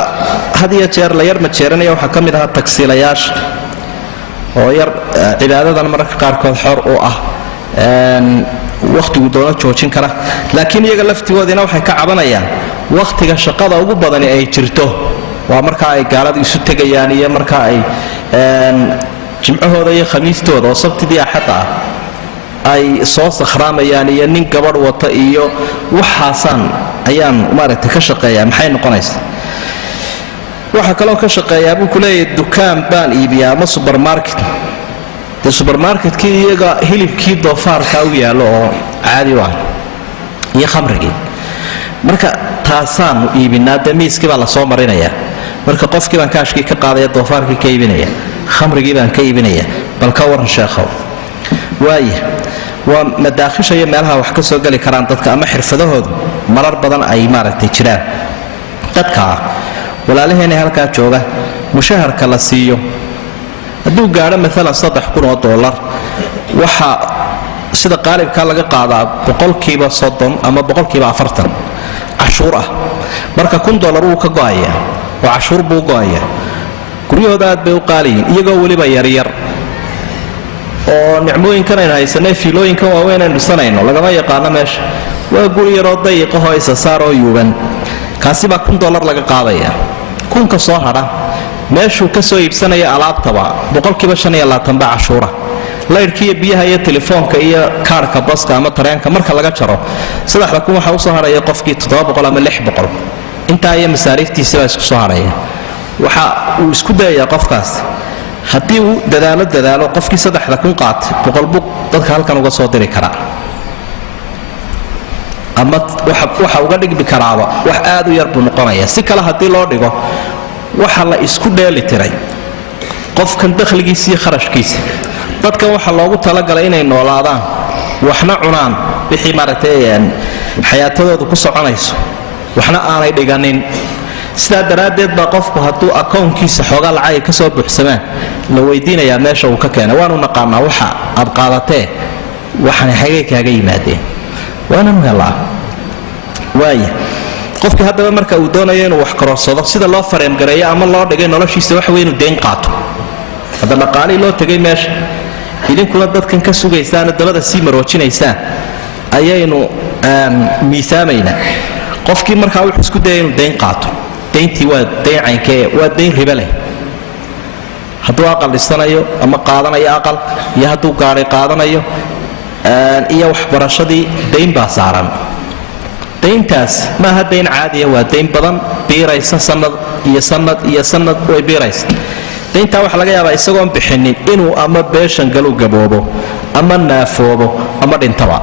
had iyo jeer la yar majeeranaya waxaa ka mid ahaa tagsiilayaasha oo yar cibaadadan mararka qaarkood xor u ah waqtigu doono joojin kara. laakiin iyaga laftigoodina waxay ka cabanayaan waqtiga shaqada ugu badani ay jirto waa marka ay gaalada isu tegayaan iyo marka ay jimcahooda iyo khamiistooda oo sabtidii axadda ah ay soo sakhraamayaan iyo nin gabadh wata iyo waxaasaan ayaan maaragtay ka shaqeeyaa. maxay noqonaysaa? waxa kaloo ka shaqeeyaa buu ku leeyahay dukaan baan iibiyaa ama supermarket. dee supermarketkii iyaga hilibkii doofaarka u yaallo oo caadi u ah iyo khamrigii. marka taasaanu iibinaa dee miiskii baa lasoo marinayaa. marka qofkii baan kaashkii ka qaadaya doofaarkii ka iibinaya, khamrigii baan ka iibinaya. bal ka waran sheekhow. waaya waa madaakhisha iyo meelaha wax ka soo geli karaan dadka ama xirfadahoodu marar badan ay maaragtay jiraan. dadka walaalaheena halkaa jooga mushaharka la siiyo hadduu gaadho maalan $3,000 waxa sida qaalibka laga qaadaa 30% ama 40% cashuur ah. marka $1,000 uu ka go'aya oo cashuur buu go'aya. guryahooda aad bay u qaaliyiin iyagoo weliba yaryar oo nicmooyinkan aynu haysanay fiilooyinkan waaweyn aynu dhisanayno lagama yaqaano meesha. waa guri yaroo dayiqahoo isa saar oo yuuban, kaasi baa $1,000 laga qaadaya. kunka soo hadha meeshuu ka soo iibsanaya alaabtaba 25% baa cashuura. laydhkiiyo biyaha iyo telefoonka iyo kaarka baska ama tareenka marka laga jaro 3,000 waxa u soo hadhaya qofkii 700 ama 600. intaa iyo masaariiftiisa baa isku soo hadhaya. waxa uu isku dayayaa qofkaas haddii uu dadaalo qofkii 3,000 qaatay 100 dadka halkan uga soo diri karaa, ama waxa uga dhigbi karaaba wax aad u yar buu noqonaya. si kale haddii loo dhigo waxa la isku dheeli tiray qofkan dakhligiisa iyo kharashkiisa. dadkan waxa loogu talagalay inay noolaadaan, waxna cunaan wixii maaragtay xayaatadoodu ku soconayso, waxna aanay dhiganin. sidaa daraaddeed baa qofku hadduu akoonkiisa xoogaa lacag ka soo buuxsamaan la weydiinayaa meesha uu ka keenay. waanu naqaanaa waxa aad qaadatee waxaan xagee kaaga yimaadeen, waana helaa. waaya qofkii haddaba marka uu doonayo inuu wax koroorsado sida loo fareemgareeyo ama loo dhigay noloshiisa waxa weyn inuu deyn qaato. hadda dhaqaalii loo tegay meesha idinkuna dadkan ka sugaysaana dabada sii maroojinaysaan ayaynu miisaamaynaa. qofkii markaa wuxuu isku dayay inuu deyn qaato. deyntii waa deyn caynkee, waa deyn ribo leh. hadduu aqal dhisanayo ama qaadanayo aqal, iyo hadduu gaari qaadanayo iyo waxbarashadii deyn baa saaran. deyntaas maaha deyn caadiya, waa deyn badan biiraysa sanad iyo sanad iyo sanad way biiraysa. deyntaa waxaa laga yaabaa isagoon bixinin inuu ama beeshan galu gaboobo ama naafoobo ama dhintaba,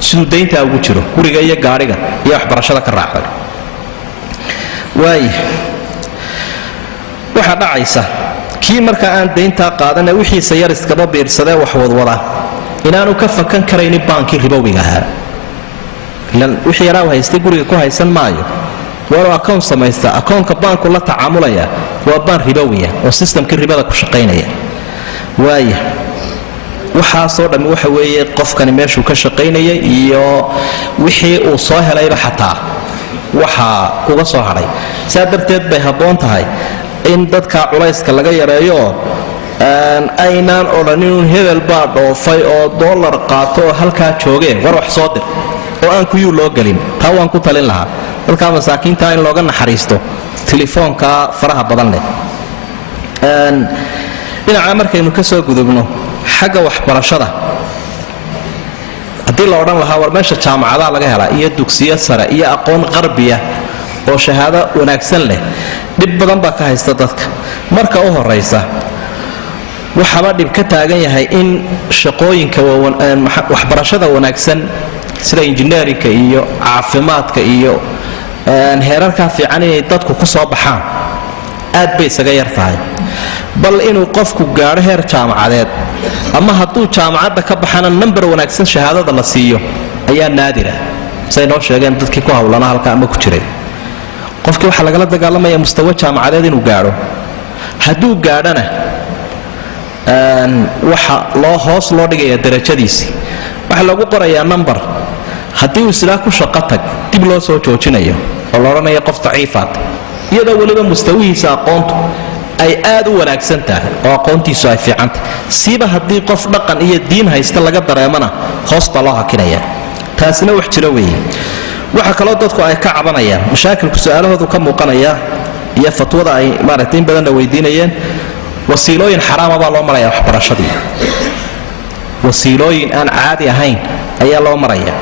siduu deyntaa ugu jiro guriga iyo gaadhiga iyo waxbarashada ka raacday. waaya waxaa dhacaysa kii markaa aan deyntaa qaadane wixiisa yar iskaba biirsadee wax wadwada inaanu ka fakan karaynin baankii ribowiga ahaa. ilan wixii yaraa u haystay guriga ku haysan maayo, waanu akoon samaystaa. akoonka baanku la tacaamulaya waa baan ribowiya oo sistamkii ribada ku shaqaynaya. waaya waxaasoo dhammi waxa weeye qofkani meeshuu ka shaqaynayay iyo wixii uu soo helayba xataa waxaa uga soo hadhay. saa darteed bay habboon tahay in dadka culayska laga yareeyo aynaan odhaninun hebel baa dhoofay oo $1 qaato oo halkaa joogee war wax soo dir oo aan kuyuu loo gelin. taa waan ku talin lahaa dadkaa masaakiinta in looga naxariisto telefoonka faraha badan leh. dhinaca markaynu ka soo gudubno xagga waxbarashada, haddii la odhan lahaa war meesha jaamacadaha laga helaa iyo dugsiyo sare iyo aqoon qarbiya oo shahaado wanaagsan leh, dhib badan baa ka haysta dadka. marka u horaysa waxaaba dhib ka taagan yahay in shaqooyinka waxbarashada wanaagsan sida injineerinka iyo caafimaadka iyo heerarkaa fiican inay dadku ku soo baxaan aad bay isaga yar tahay. bal inuu qofku gaadho heer jaamacadeed ama hadduu jaamacadda ka baxana nambar wanaagsan shahaadada la siiyo ayaa naadira, say noo sheegeen dadkii ku hawlana halka ama ku jiray. qofkii waxaa lagala dagaalamaya mustawa jaamacadeed inuu gaadho. hadduu gaadhana waxa hoos loo dhigaya darajadiisii, waxaa lagu qorayaa nambar. haddii uu silaa ku shaqo tag dib loo soo joojinayo oo la odhanayo qof daciifaad, iyadoo weliba mustawihiisa aqoontu ay aad u wanaagsan tahay oo aqoontiisu ay fiicantahay. siiba haddii qof dhaqan iyo diin haysta laga dareemana hoos baa loo hakinaya. taasina wax jiro weeye. waxa kaloo dadku ay ka cabanayaan mashaakilku su'aalahoodu ka muuqanaya iyo fatwada ay maaragtay in badanna weydiinayeen. wasiilooyin xaraama baa loo maraya waxbarashadii, wasiilooyin aan caadi ahayn ayaa loo maraya.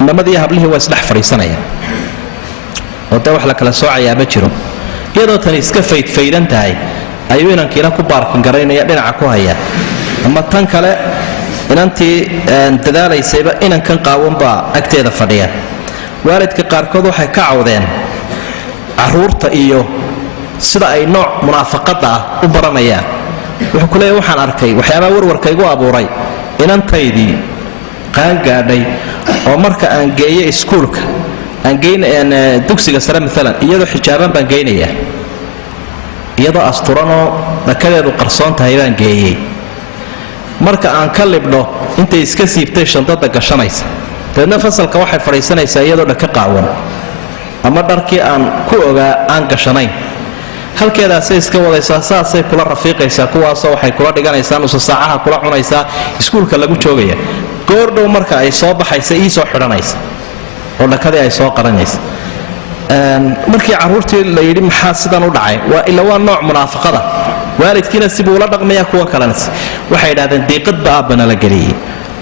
nimadii hablihii waa isdhex fadhiisanayaan oo dee wax la kala soocayaa ma jiro. iyadoo tani iska faydfaydan tahay ayuu inankiina ku baarkin garaynaya dhinaca ku haya, ama tan kale inantii dadaalaysayba inankan qaawanbaa agteeda fadhiya. waalidka qaarkood waxay ka cawdeen caruurta iyo sida ay nooc munaafaqada ah u baranayaan. wuxuu ku leeyahay waxaan arkay waxyaabaa warwarka igu abuuray inantaydii qaan gaadhay oo marka aan geeyo iskuulka dugsiga sare maalan iyadoo xijaaban baan geynayaa, iyadoo asturanoo dhakadeedu qarsoon tahay baan geeyey marka aan ka libdho intay iska siibtay shandada gashanaysa dabeedna fasalka waxay fadhiisanaysaa iyadoo dhaka qaawan ama dharkii aan ku ogaa aan gashanayn halkeedaasay iska wadaysaa saasay kula rafiiqaysaa kuwaasoo waxay kula dhiganaysaa nusa saacaha kula cunaysaa iskuulka lagu joogaya goordhow marka ay soo baxaysa ii soo xidhanaysa oo dhakadii ay soo qaranaysa markii carruurtii la yidhi maxaa sidan u dhacay waa nooc munaafaqada waalidkiina sibuu ula dhaqmaya kuwa kalena waxay idhahdeen diiqadba aabbana la geliyey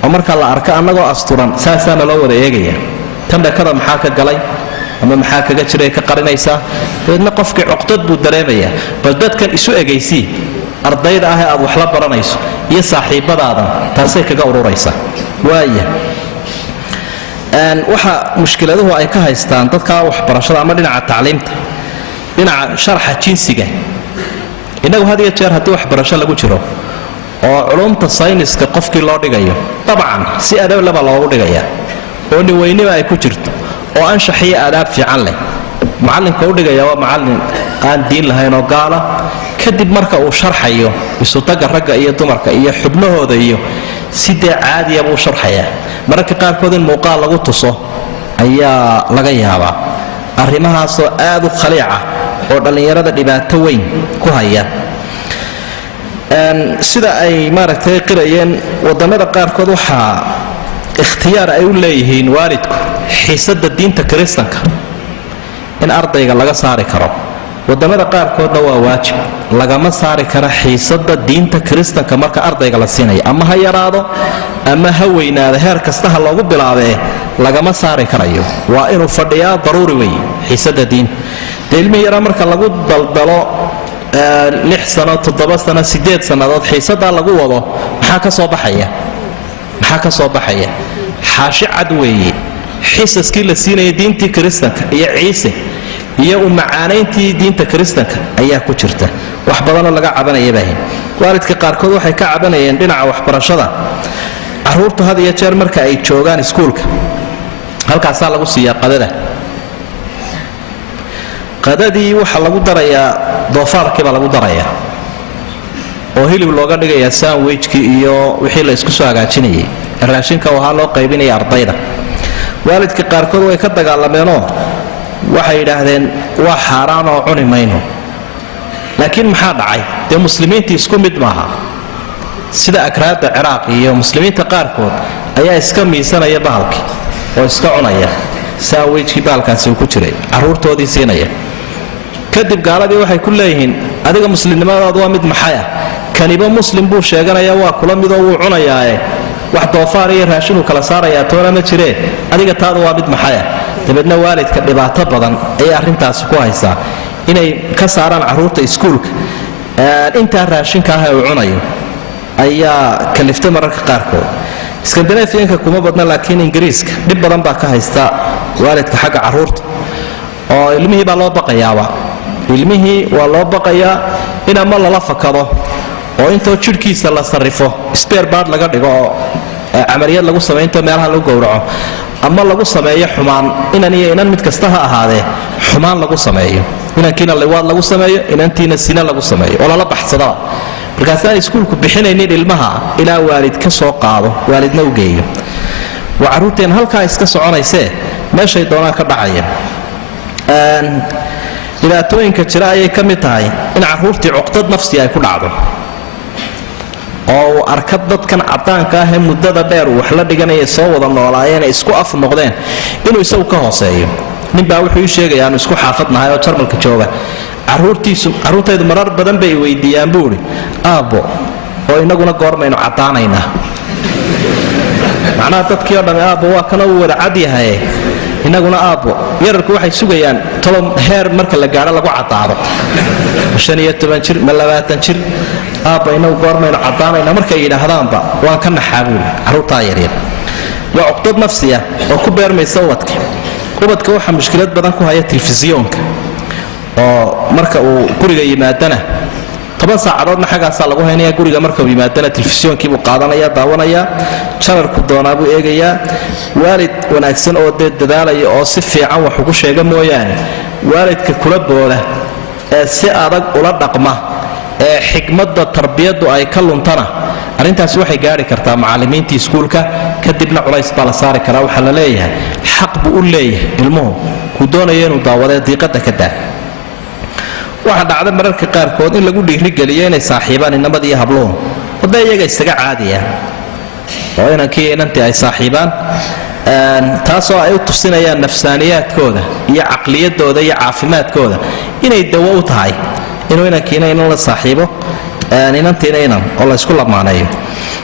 oo marka la arka annagoo asturan saasaa naloo wada eegaya tan dhakada maxaa ka galay ama maxaa kaga jiray ka qarinaysaa dabeedna qofkii cuqdad buu dareemayaa bal dadkan isu egaysii ardayda ah ee aad wax la baranayso iyo saaxiibbadaadan taasay kaga ururaysaa waaya waxa mushkiladuhu ay ka haystaan dadka waxbarashada ama dhinaca tacliimta dhinaca sharxa jinsiga inagu had iyo jeer haddii waxbarasho lagu jiro oo culumta sayniska qofkii loo dhigayo dabcan si adab laba loogu dhigaya oo niweynima ay ku jirto oo anshaxiyo aadaab fiican leh macallinka u dhigaya waa macallin aan diin lahayn oo gaala kadib marka uu sharxayo isutaga ragga iyo dumarka iyo xubnahooda iyo sidee caadiya buu sharxayaa mararka qaarkood in muuqaal lagu tuso ayaa laga yaabaa arrimahaasoo aad u khaliica oo dhallinyarada dhibaato weyn ku haya sida ay maaragtay qirayeen wadannada qaarkood waxaa ikhtiyaar ay u leeyihiin waalidku xiisadda diinta kiristanka in ardayga laga saari karo wadannada qaarkoodna waa waajib lagama saari kara xiisadda diinta kiristanka marka ardayga la siinayo ama ha yaraado ama ha weynaado heer kasta ha loogu bilaabee lagama saari karayo waa inuu fadhiyaa daruuri wey xiisadda diinta dee ilmihii yaraa marka lagu daldalo 6 sano 7 sano 8 sannadood xiisaddaa lagu wado maxaa ka soo baxaya xaashi cad weeye xisaskii la siinaya diintii kiristanka iyo ciise iyo u macaanayntii diinta kiristanka ayaa ku jirta wax badanoo laga cabanaya baahin waalidka qaarkood waxay ka cabanayeen dhinaca waxbarashada carruurtu had iyo jeer marka ay joogaan iskuulka halkaasaa lagu siiyaa qadadii waxaa lagu darayaa doofaarkii baa lagu darayaa oo hilib looga dhigayaa sandwichkii iyo wixii la isku soo hagaajinayay raashinka waxaa loo qaybinaya ardayda waalidka qaarkood way ka dagaalameenoo waxay yidhaahdeen waa xaaraan oo cuni mayno laakiin maxaa dhacay dee muslimiintii isku mid maaha sida akraadda ciraaq iyo muslimiinta qaarkood ayaa iska miisanaya bahalkii oo iska cunaya sandwichkii bahalkaasi uu ku jiray carruurtoodii siinaya kadib gaaladii waxay ku leeyihiin adiga muslimnimadaadu waa mid maxay ah kaniba muslim buu sheeganayaa waa kula midoo wuu cunayaae wax doofaar iyo raashinuu kala saarayaa toona ma jiree adiga taadu waa mid maxay ah dabeedna waalidka dhibaato badan ayay arrintaasi ku haysaa inay ka saaraan carruurta iskuulka intaa raashinka ah ee uu cunayo ayaa kaliftay mararka qaarkood iskandinafiyanka kuma badna laakiin ingiriiska dhib badan baa ka haysta waalidka xagga carruurta oo ilmihii baa loo baqayaaba ilmihii waa loo baqayaa in ama lala fakado oo intoo jidhkiisa la sarrifo sbeer baad laga dhigo oo camaliyad lagu samaynto meelaha lagu gowraco ama lagu sameeyo xumaan inan iyo inan mid kasta ha ahaadee xumaan lagu sameeyo inankiina liwaad lagu sameeyo inantiina sina lagu sameeyo oo lala baxsadaba markaasaan iskuulku bixinaynin ilmaha ilaa waalid ka soo qaado waalidna u geeyo waa carruurteen halkaa iska soconaysee meeshay doonaan ka dhacaya dhibaatooyinka jira ayay ka mid tahay in carruurtii cuqdad nafsi ay ku dhacdo oo uu arka dadkan caddaanka ah ee muddada dheer uu wax la dhiganaya soo wada noolaayeen isku af noqdeen inuu isagu ka hooseeyo ninbaa wuxuu ii sheegaya aanu isku xaafad nahay oo jarmalka jooga carruurtaydu marar badan bay weydiiyaan buu idhi aabbo oo innaguna goormaynu caddaanaynaa macnaha dadkii oo dhamme aabbo waa kana uu wada cad yahaye innaguna aabbo yararku waxay sugayaan tolom heer marka la gaadho lagu caddaado 15 jir ma 20 jir aabba inagu goormaynu caddaanayna markay yidhaahdaanba waan ka naxaa buuli carruurtaa yaryar waa cuqdad nafsiya oo ku beermaysa ubadka waxaa mushkilad badan ku haya telefisyoonka oo marka uu guriga yimaadana 10 saacadoodna xaggaasaa lagu haynaya guriga marka uu yimaadana telefisyoonkiibuu qaadanaya daawanayaa janarku doonaa buu eegayaa waalid wanaagsan oo dee dadaalaya oo si fiican wax ugu sheega mooyaane waalidka kula booda ee si adag ula dhaqma ee xikmadda tarbiyaddu ay ka luntana arrintaasi waxay gaari kartaa macallimiintii iskuulka kadibna culays baa la saari karaa waxaa la leeyahay xaq buu u leeyahay ilmuhu kuu doonaya inuu daawadee diiqadda ka daa waxaa dhacda mararka qaarkood in lagu dhiirigeliyo inay saaxiibaan inamada iyo habluhu wadda iyaga isaga caadiya oo inankii inantii ay saaxiibaan taasoo ay u tusinayaan nafsaaniyaadkooda iyo caqliyadooda iyo caafimaadkooda inay dawo u tahay inuu inankiina inan la saaxiibo inantiina inan oo la ysku lamaaneeyo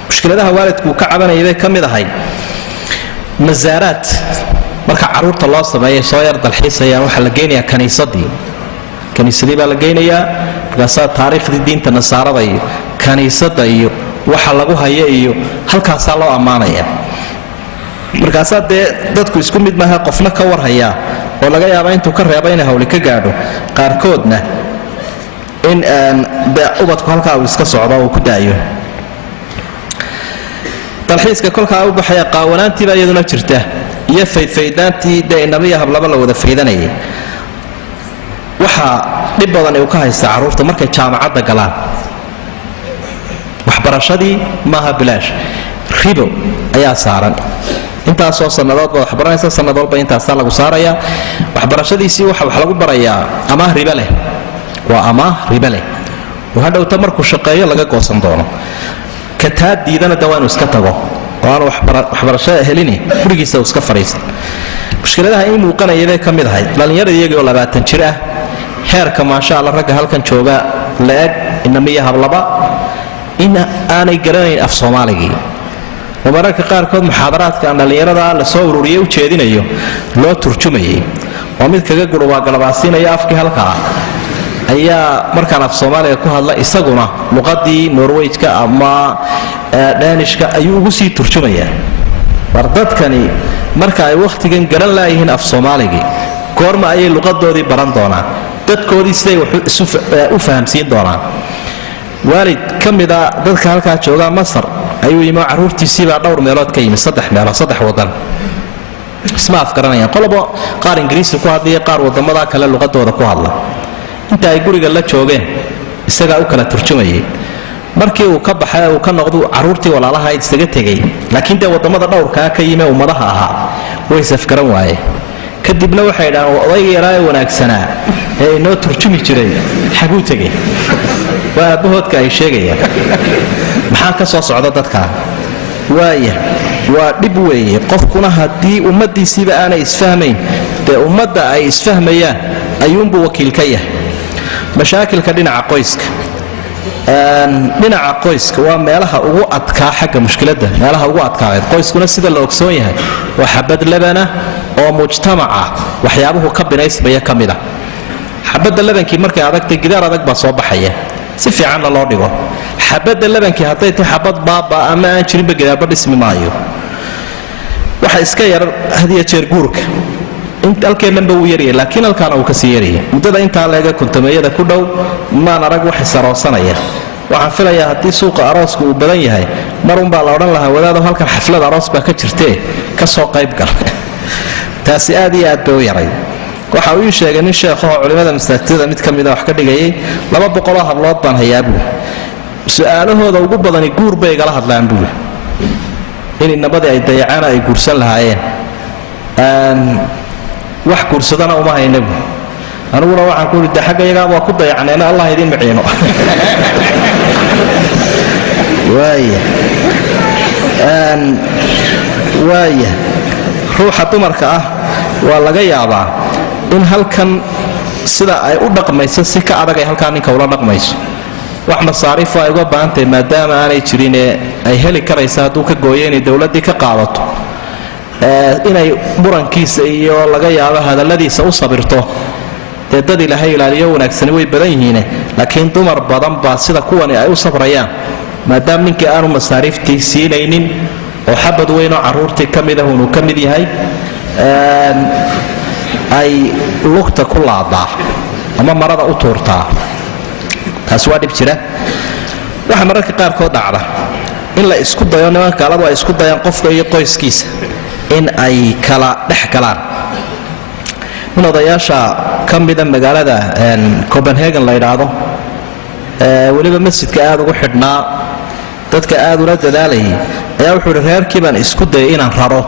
mushkiladaha waalidkuu ka cabanayay bay ka mid ahay masaaraad marka carruurta loo sameeyay soo yar dalxiisayaan waxaa la geynayaa kaniisadii baa la geynayaa markaasaa taariikhdii diinta nasaarada iyo kaniisadda iyo waxa lagu haya iyo halkaasaa loo ammaanaya markaasaa dee dadku isku mid maaha qofna ka warhayaa oo laga yaaba intuu ka reeba inay hawli ka gaadho qaarkoodna in de ubadku halkaa uu iska socdo uu ku daayo dalxiiska kolkaa u baxaya qaawanaantiibaa iyaduna jirta iyo faydfaydaantii dee inamiya hablaba la wada faydanayay waxaa dhib badan uu ka haystaa carruurta markay jaamacadda galaan waxbarashadii maaha bilaash ribo ayaa saaran intaasoo sannadoodba waxbaranaysa sannad walba intaasaa lagu saarayaa waxbarashadiisii wax lagu barayaa amaah ribo leh waa amaah ribo leh oo hadhowta markuu shaqeeyo laga goosan doono ka taa diidana de waa inuu iska tago oo aanu waxbarasho helini gurigiisa uu iska fadhiista mushkiladaha ii muuqanaya bay ka mid ahay dhallinyarada iyagii oo 20 jir ah heerka maasha alla ragga halkan jooga la-eg inamiya hablaba in aanay garanayn af soomaaligii oo mararka qaarkood muxaadaraadka aan dhallinyarada la soo ururiyey u jeedinayo loo turjumayay oo mid kaga gurubaa galabaasiinaya afkii halkaa ayaa markaan af soomaaliga ku hadla isaguna luqadii norwejka ama dhanishka ayuu ugu sii turjumayaa war dadkani marka ay wakhtigan garan laayihiin af soomaaligii goorma ayay luqadoodii baran doonaan dadkoodii siday u fahamsiin doonaan waalid ka mida dadka halkaa joogaa masar ayuu yimi oo carruurtiisiibaa dhowr meelood ka yimi 3 meelood 3 wadan isma afgaranayaan qolobo qaar ingiriisi ku hadlaya qaar wadamada kale luqadooda ku hadla inta ay guriga la joogeen isagaa u kala turjumayay markii uu ka baxay uu ka noqdo carruurtii walaalaha ay isaga tegay laakiin dee wadamada dhowrkaa ka yimi ummadaha ahaa way safgaran waaye kadibna waxay idhahaan odayga yaraa ee wanaagsanaa ee inoo turjumi jiray xaguu tegay waa aabbahoodka ay sheegayaan maxaa ka soo socda dadkaa waaya waa dhib weeye qofkuna haddii ummaddiisiiba aanay isfahmayn dee ummadda ay isfahmayaan ayuunbuu wakiil ka yahay mashaakilka dhinaca qoyska waa meelaha ugu adkaa xagga mushkiladda meelaha ugu adkaadeed qoyskuna sida la ogsoon yahay waa xabad labana oo mujtamaca waxyaabuhu ka binaysmaya ka mid a xabadda labankii markay adagtay gidaar adag baa soo baxaya si fiicanna loo dhigo xabadda labankii hadday tahay xabad baaba ama aan jirinba gidaarba dhismi maayo waxa iska yar hadiya jeer guurka halkeennanba wuu yaryahay laakiin halkaana uu kasii yaryahay muddada intaa leega kuntameeyada ku dhow maan arag wax isaroosanaya waxaan filayaa haddii suuqa arooska uu badan yahay marunbaa la odhan lahaa wadaado halkan xaflad aroos baa ka jirtee ka soo qayb gal taasi aad iyo aad bay u yaray waxa uu ii sheegay nin sheekhooo culimmada masaajidada mid ka mida wax ka dhigayay 200 hablood baan hayaa buu su-aalahooda ugu badani guur bay igala hadlaan buu in inabadii ay dayacaan ay guursan lahaayeen wax guursadana uma haynabu aniguna waxaan ku yidhi xagga iyagaa waa ku dayacneena allah idin miciino waaya ruuxa dumarka ah waa laga yaabaa in halkan sida ay u dhaqmayso si ka adag ay halkaa ninka ula dhaqmayso wax masaariifo ay uga baahantahay maadaama aanay jirin ee ay heli karaysa hadduu ka gooyo inay dowladdii ka qaadato inay murankiisa iyo laga yaabo hadalladiisa u sabirto dee dad ilaahay ilaaliyo wanaagsani way badan yihiine laakiin dumar badan baa sida kuwani ay u sabrayaan maadaama ninkii aanu masaariiftii siinaynin oo xabad weynoo carruurtii ka mid ahunuu ka mid yahay ay lugta ku laadaa ama marada u tuurtaa taas waa dhib jira waxaa mararka qaarkood dhacda in la isku dayo nimanka gaaladu ay isku dayaan qofka iyo qoyskiisa in ay kala dhex galaan in odayaasha ka mida magaalada copenhagen la yidhaahdo weliba masjidka aad ugu xidhnaa dadka aad ula dadaalayay ayaa wuxuu yidhi reerkii baan isku dayay inaan raro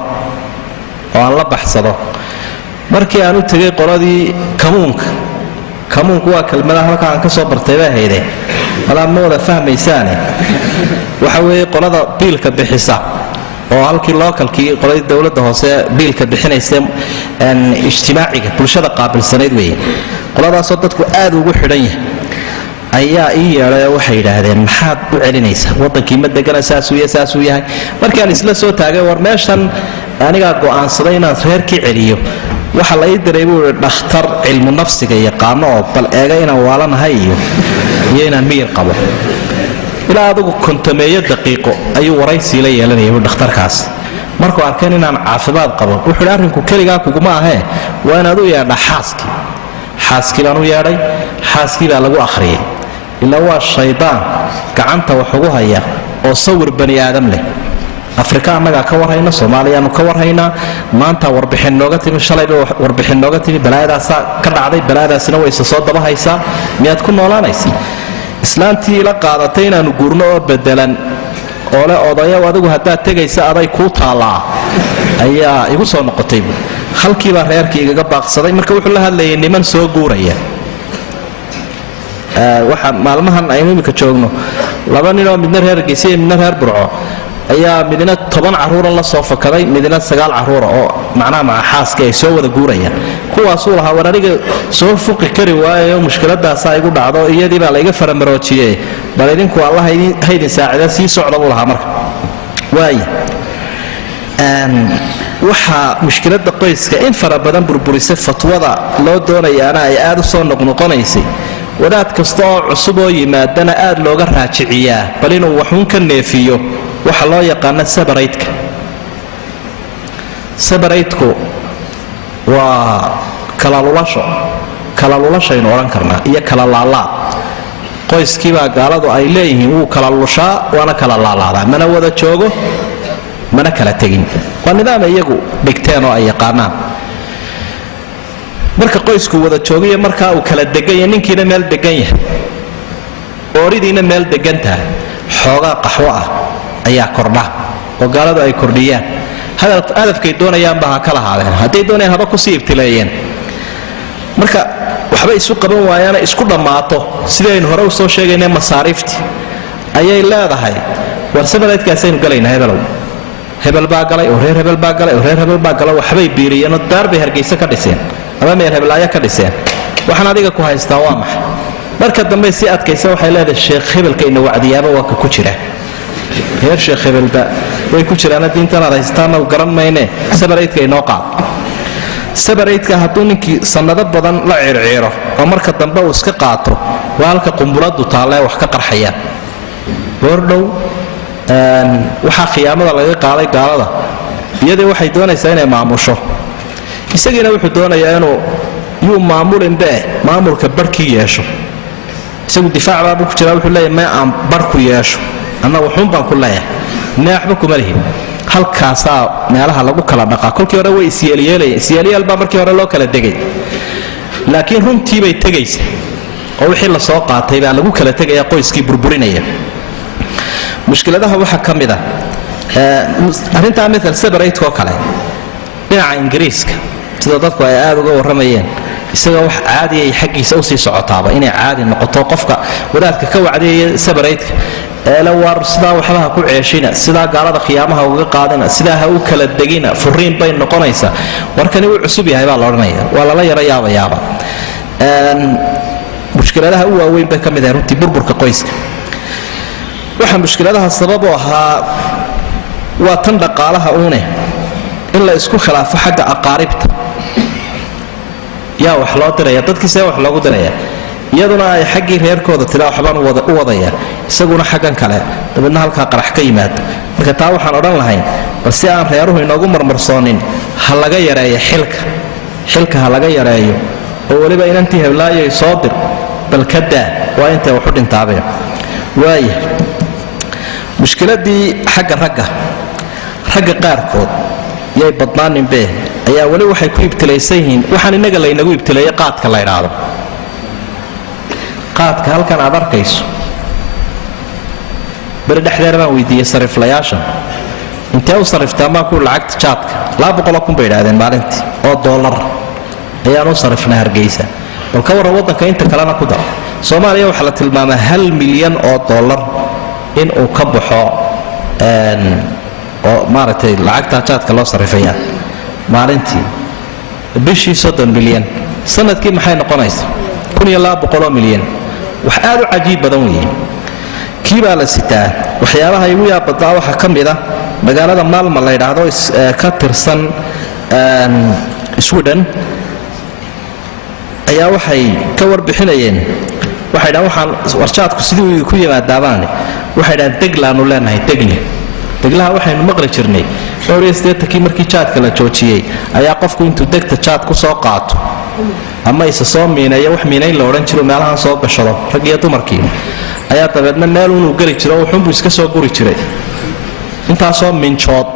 oo aan la baxsado markii aan u tegay qoladii kamuunku waa kelmadaha halka aan ka soo bartay baa hayde walaa ma wada fahmaysaane waxa weeye qolada biilka bixisa oo halkii localkii qoladii dowladda hoose biilka bixinaysa ijtimaaciga bulshada qaabilsanayd weeye qoladaasoo dadku aad ugu xidhan yahay ayaa ii yeedhay oo waxay yidhaahdeen maxaad u celinaysaa waddankii ma degana saasuu yahay markaan isla soo taagay war meeshan anigaa go'aansaday inaan reerkii celiyo waxa la ii diray buu yidhi dhakhtar cilmu nafsiga yaqaano oo bal eega inaan waalanahay iyo inaan miyir qabo ilaa adugu kontameeyo daqiiqo ayuu waraysii la yeelanayay dhakhtarkaas markuu arkeen inaan caafimaad qabo wuxuu yidhi arrinku keligaa kuguma ahee waa inaad u yeedhaa xaaskii baan u yeedhay xaaskii baa lagu akhriyay ilaa waa shaydaan gacanta wax ugu haya oo sawir bani aadam leh afrika annagaa ka warhayna soomaaliyaanu ka warhaynaa maanta warbixin nooga timi shalayba warbixin nooga timi balaayadaasaa ka dhacday balaayadaasina wayse soo daba haysaa miyaad ku noolaanaysa islaantii ila qaadatay inaanu guurno oo bedelan oo le odayow adigu haddaad tegaysa aday kuu taallaa ayaa igu soo noqotay halkiibaa reerkii igaga baaqsaday marka wuxuu la hadlayay niman soo guuraya waxa maalmahan aynu imika joogno laba ninoo midna reer Hargeysa iyo midna reer Burco ayaa midna 10 caruur la soo fakaday midna 9 caruur oo macnaha xaaska ay soo wada guurayaan kuwaas uu lahaa warariga soo fuqi kari waayo mushkiladaas ay ugu dhacdo iyadii baa la iga faramaroojiyay bal idinku Allah haydin saacada sii socdo uu lahaa marka waxa mushkilada qoyska in fara badan burburisay fatwada loo doonayaana ay aad u soo noqnoqonaysay wadaad kasta oo cusub oo yimaadana aad looga raajiciyaa bal inuu waxuun ka neefiyo waxa loo yaqaan sabaraytku waa kala lulasho oran karnaa iyo kala laalaa qoyskiiba gaaladu ay leeyihiin uu kala lushaa waana kala laalaadaa mana wada joogo mana kala tagin waa nidaam iyagu dhigteen oo ay yaqaanaan marka qoysku wada joogiyo marka uu kala degan yahay ninkiina meel degan yahay ooridiina meel degan tahay xoogaa qaxwo ah ayaa kordha oo gaaladu ay kordhiyaan hadafkay doonayaan baa kala haadeen haday doonayaan haba ku sii ibtileeyeen marka waxba isu qaban waayaan isku dhamaato sideen hore u soo sheegaynay masaariifti ayay leedahay war sabareedkaas aynu galaynaa hebel baa galay oo reer hebel baa galay oo reer hebel baa galay waxbay biiriyeen oo daarbay Hargeysa ka dhiseen ama meel hebelaaya ka dhiseen waxaan adiga ku haystaa waa maxay marka dambe si adkaysa waxay leedahay sheekh hebelka inuu wacdiyaaba waa ku jira heer sheekh hebelba way ku jiraan diintan haystaan oo garan mayne sabareedka inoo qaad sabareedka hadduu ninkii sanado badan la circiiro oo marka dambe uu iska qaato walka qumbuladu taale wax ka qarxayaan wardhow waxa qiyaamada laga qaaday gaalada iyadoo waxay doonaysaa inay maamusho isagiina wuxuu doonayaa inuu yuu maamulinbe maamulka barkii yeesho isagu difaac baa ku jira wuxuu leeyahay ma aan barku yeesho anna wuxuun baan ku leeyahay neexba kuma lihin halkaasa meelaha lagu kala dhaqaa kolkii hore way isyeeliyeen baa markii hore loo kala degay laakiin runtii bay tagaysay oo wixii la soo qaatay baa lagu kala tagayaa qoyskii burburinaya mushkiladaha waxa kamida arinta midal separate oo kale dhinaca Ingiriiska sida dadku ay aad uga waramayeen isaga wax caadi ah xaqiisa u sii socotaaba inay caadi noqoto qofka wadaadka ka wacdeeyay separate la war sida waxba ku ceeshina sida gaalada qiyaamaha uga qaadana sida ha u kala degina furiin bay noqonaysa warkani uu cusub yahay baa la oranayaa waa la yaaba mushkiladaha u waaweyn bay kamid ah runtii burburka qoyska waxa mushkiladaha sabab u ahaa waa tan dhaqaalaha in la isku khilaafo xagga aqaaribta yaa wax loo diraya dadkiisa wax loogu diraya iyaduna ay xaggii reerkooda tira waxbaan u wadaya isaguna xaggan kale dabadna halka qarax ka yimaado marka taa waxaan oran lahayn bal si aan reeruhu inoogu marmarsoonin ha laga yareeyo xilka ha laga yareeyo oo waliba inantii heblaayay soo dir bal kada waa inta wax u dhintaabeen waaya mushkiladii xagga ragga qaarkood yay badnaanin bee ayaa wali waxay ku ibtilaysan yihiin waxaan inaga la inagu ibtileeyay qaadka la yiraahdo qaadka halkan aad arkayso bari dhexdeena baan weydiiyey sariflayaasha intee u sariftaa maa ku lacagta jaadka 200 kun bay yidhaahdeen maalintii oo dollar ayaan u sarifnaa Hargeysa bal ka waran waddanka inta kalena ku dar Soomaaliya waxa la tilmaamaa 1 milyan oo dollar in uu ka baxo oo maaragtay lacagta jaadka loo sarifaya maalintii bishii 30 milyan sanadkii maxay noqonaysaa 1200 milyan wax aad u cajiib badan weeye kiibaa la sitaa waxyaabaha igu yaabadaa waxa ka mid ah magaalada Malmö la yiraahdo ka tirsan Sweden ayaa waxay ka warbixinayeen waxay waxaan warshaadku sidii ku yimaadaan waxay deglaanu leenahay deglaha waxaynu maqli jirnay dhowraysteedkii markii jaadka la joojiyay ayaa qofku intuu degta jaad ku soo qaato ama isa soo miinaya wax miinayn la oran jiro meelaha soo gashado rag iyo dumarkii ayaa dabeedna meel uu gali jiro wuxuu iska soo guri jiray intaasoo minchood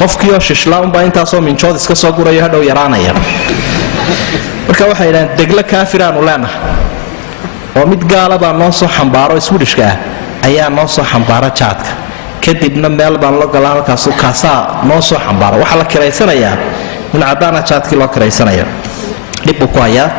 qofkii oo shishla baa intaasoo minchood iska soo gurayo hadhow yaraanaya marka waxay yiraahdeen degla kaafiraanu leenahay oo mid gaalada noo soo xambaaro Swedishka ayaa noo soo xambaara jaadka kadibna meel baan loo galaa halkaas oo kaasa noo soo xambaaro waxa la kireysanayaa in cadaana jaadkii loo kireysanaya dib ku haya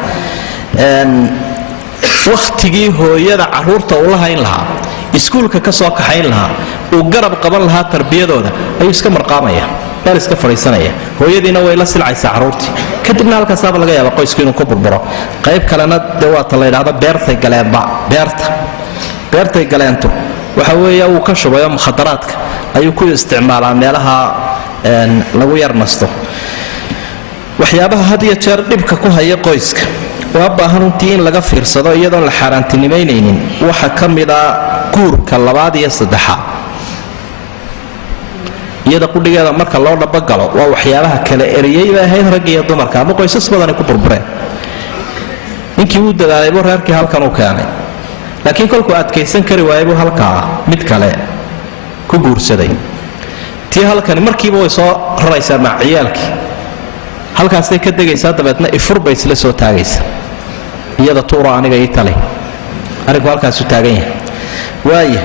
waqtigii hooyada caruurta u lahayn lahaa iskuulka ka soo kaxayn lahaa oo garab qaban lahaa tarbiyadooda ayuu iska marqaamaya meel iska fariisanaya hooyadiina way la silcaysaa caruurtii kadibna halkaasaaba laga yaabaa qoysku inuu ku burburo qayb kalena dawaata la yiraahdo beertay galeenba beertay galeento waxa weeye uu ka shubayo mukhadaraadka ayuu ku isticmaalaa meelaha lagu yarnasto waxyaabaha had iyo jeer dhibka ku haya qoyska waa baahan runtii in laga fiirsado iyadoo la xaaraantinimeynaynin waxa ka mid ah guurka labaad iyo saddexaad iyada qudhigeeda marka loo dhabagalo waa waxyaabaha kale eriyay baa ahayd rag iyo dumarka ama qoysas badan ku burbureen ninkii uu dadaalay reerkii halkan uu keenay laakiin kolku adkaysan kari waayay halkaa mid kale ku guursaday tii halkan markiiba way soo raraysaa maciyaalkii halkaasay ka degaysaa dabeedna ifur bay isla soo taagaysaa iyada tuura aniga ii tale arinku halkaas u taagan yahay waaye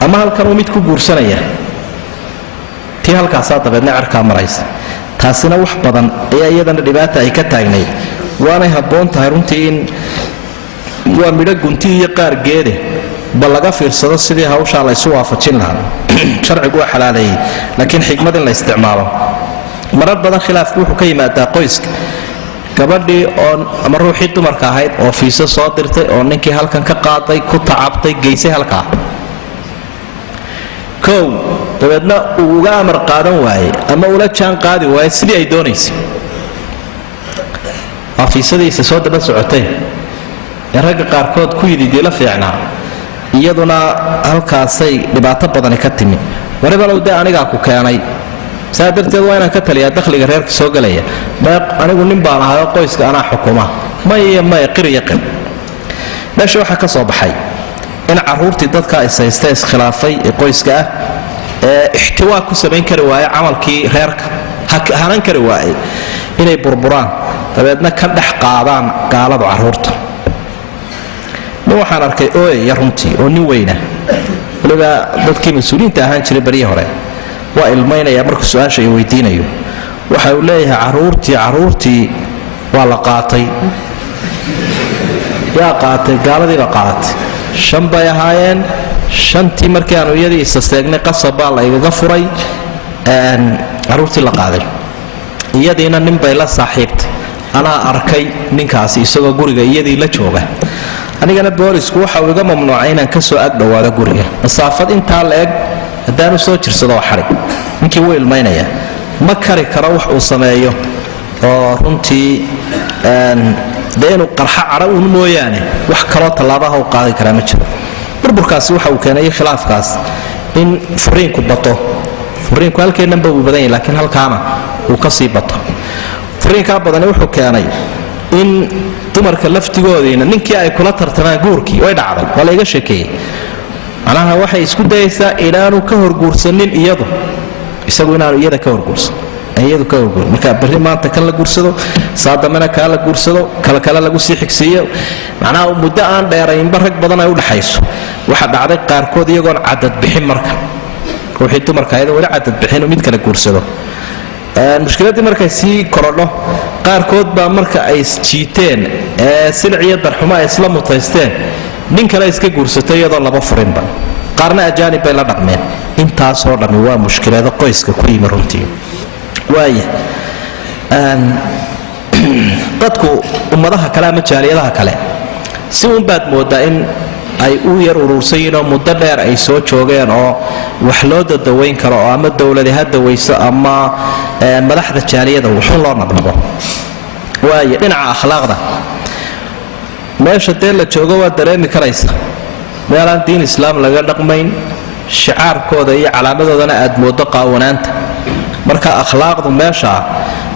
ama halkan uu mid ku guursanaya tii halkaasaa dabeedna cirkaa maraysa taasina wax badan ayaa iyadana dhibaata ay ka taagnayd waanay habboon tahay runtii in waa midho gunti iyo qaar geede bal laga fiirsado sidii hawshaa la isu waafajin lahaa sharcigu waa xalaaleeyay laakiin xigmad in la isticmaalo marar badan khilaafku wuxuu ka yimaadaa qoyska gabadhii oo ama ruuxii dumarka ahayd oo fiiso soo dirtay oo ninkii halkan ka qaaday ku tacabtay geysay halkaa kow dabeedna uu uga amar qaadan waayey ama ula jaan qaadi waayey sidii ay doonaysay waa fiisadiisa soo daba socotay ee ragga qaarkood ku yidhi la fiicnaa iyaduna halkaasay dhibaato badani ka timi waribalow dee anigaa ku keenay saa darteed waa inaan ka taliyaa dakhliga reerka soo galaya anigu nin baan ahay oo qoyska anaa xukuma may qir meesha waxaa ka soo baxay in caruurtii dadka isaysta iskhilaafay ee qoyska ah ee ixtiwaa ku samayn kari waayay camalkii reerka hanan kari waayay inay burburaan dabeedna ka dhex qaadaan gaaladu caruurta nin waxaan arkay ooyaya runtii oo nin weyna waliba dadkii mas-uuliyiinta ahaan jiray baryii hore waa ilmaynaya markuu su-aasha ay weydiinayo waxa uu leeyahay caruurtii waa la qaatay yaa qaatay gaaladiiba qaatay 5 bay ahaayeen 5tii markii aanu iyadii isasteegnay qasabaa la igaga furay caruurtii la qaaday iyadiina nin bay la saaxiibtay anaa arkay ninkaasi isagoo guriga iyadii la jooga anigana boolisku waxa uu iga mamnuucay inaan ka soo ag dhawaado guriga masaafad intaa la eg haddaanu soo jirsado xarig ninkii wuu ilmaynaya ma kari karo wax uu sameeyo oo runtii dee inuu qarxa cara uun mooyaane wax kaloo tallaabaha u qaadi karaa ma jiro burburkaasi waxa uu keenay khilaafkaas in furiinku bato furiinku halkeenanba uu badan yahay laakiin halkaana uu ka sii bato furiinkaa badani wuxuu keenay in dumarka laftigoodiina ninkii ay kula tartamaan guurkii way dhacday waa la iga sheekeeyey macnaha waxay isku dayaysaa inaanu ka horguursanin iyadu isagu inaanu iyada ka horguursan iyadu ka ogol marka bari maanta kan la guursado saadamana ka la guursado kala lagu sii xigsiyo macnaha muddo aan dheeraynba rag badan ay u dhaxayso waxa dhacday qaarkood iyagoon cadad bixin marka ruuxii dumarka ayada wali cadad bixin mid kala guursado mushkiladii markay sii korodho qaarkood baa marka ay jiiteen silciyo darxumo ay isla mutaysteen nin kale iska guursatay iyadoo laba furinba qaarna ajaanib bay la dhaqmeen intaasoo dhammi waa mushkilado qoyska ku yimi runtii waaya dadku ummadaha kale ama jaaliyadaha kale si uun baad moodaa in ay u yar urursan yihiin oo muddo dheer ay soo joogeen oo wax loo dadawayn karo oo ama dowladi ha dawayso ama madaxda jaaliyada wuxuun loo nabnabo waaya dhinaca akhlaaqda meesha dee la joogo waa dareemi karaysa meelaan diin islaam laga dhaqmayn shicaarkooda iyo calaamadoodana aad moodo qaawanaanta marka akhlaaqdu meesha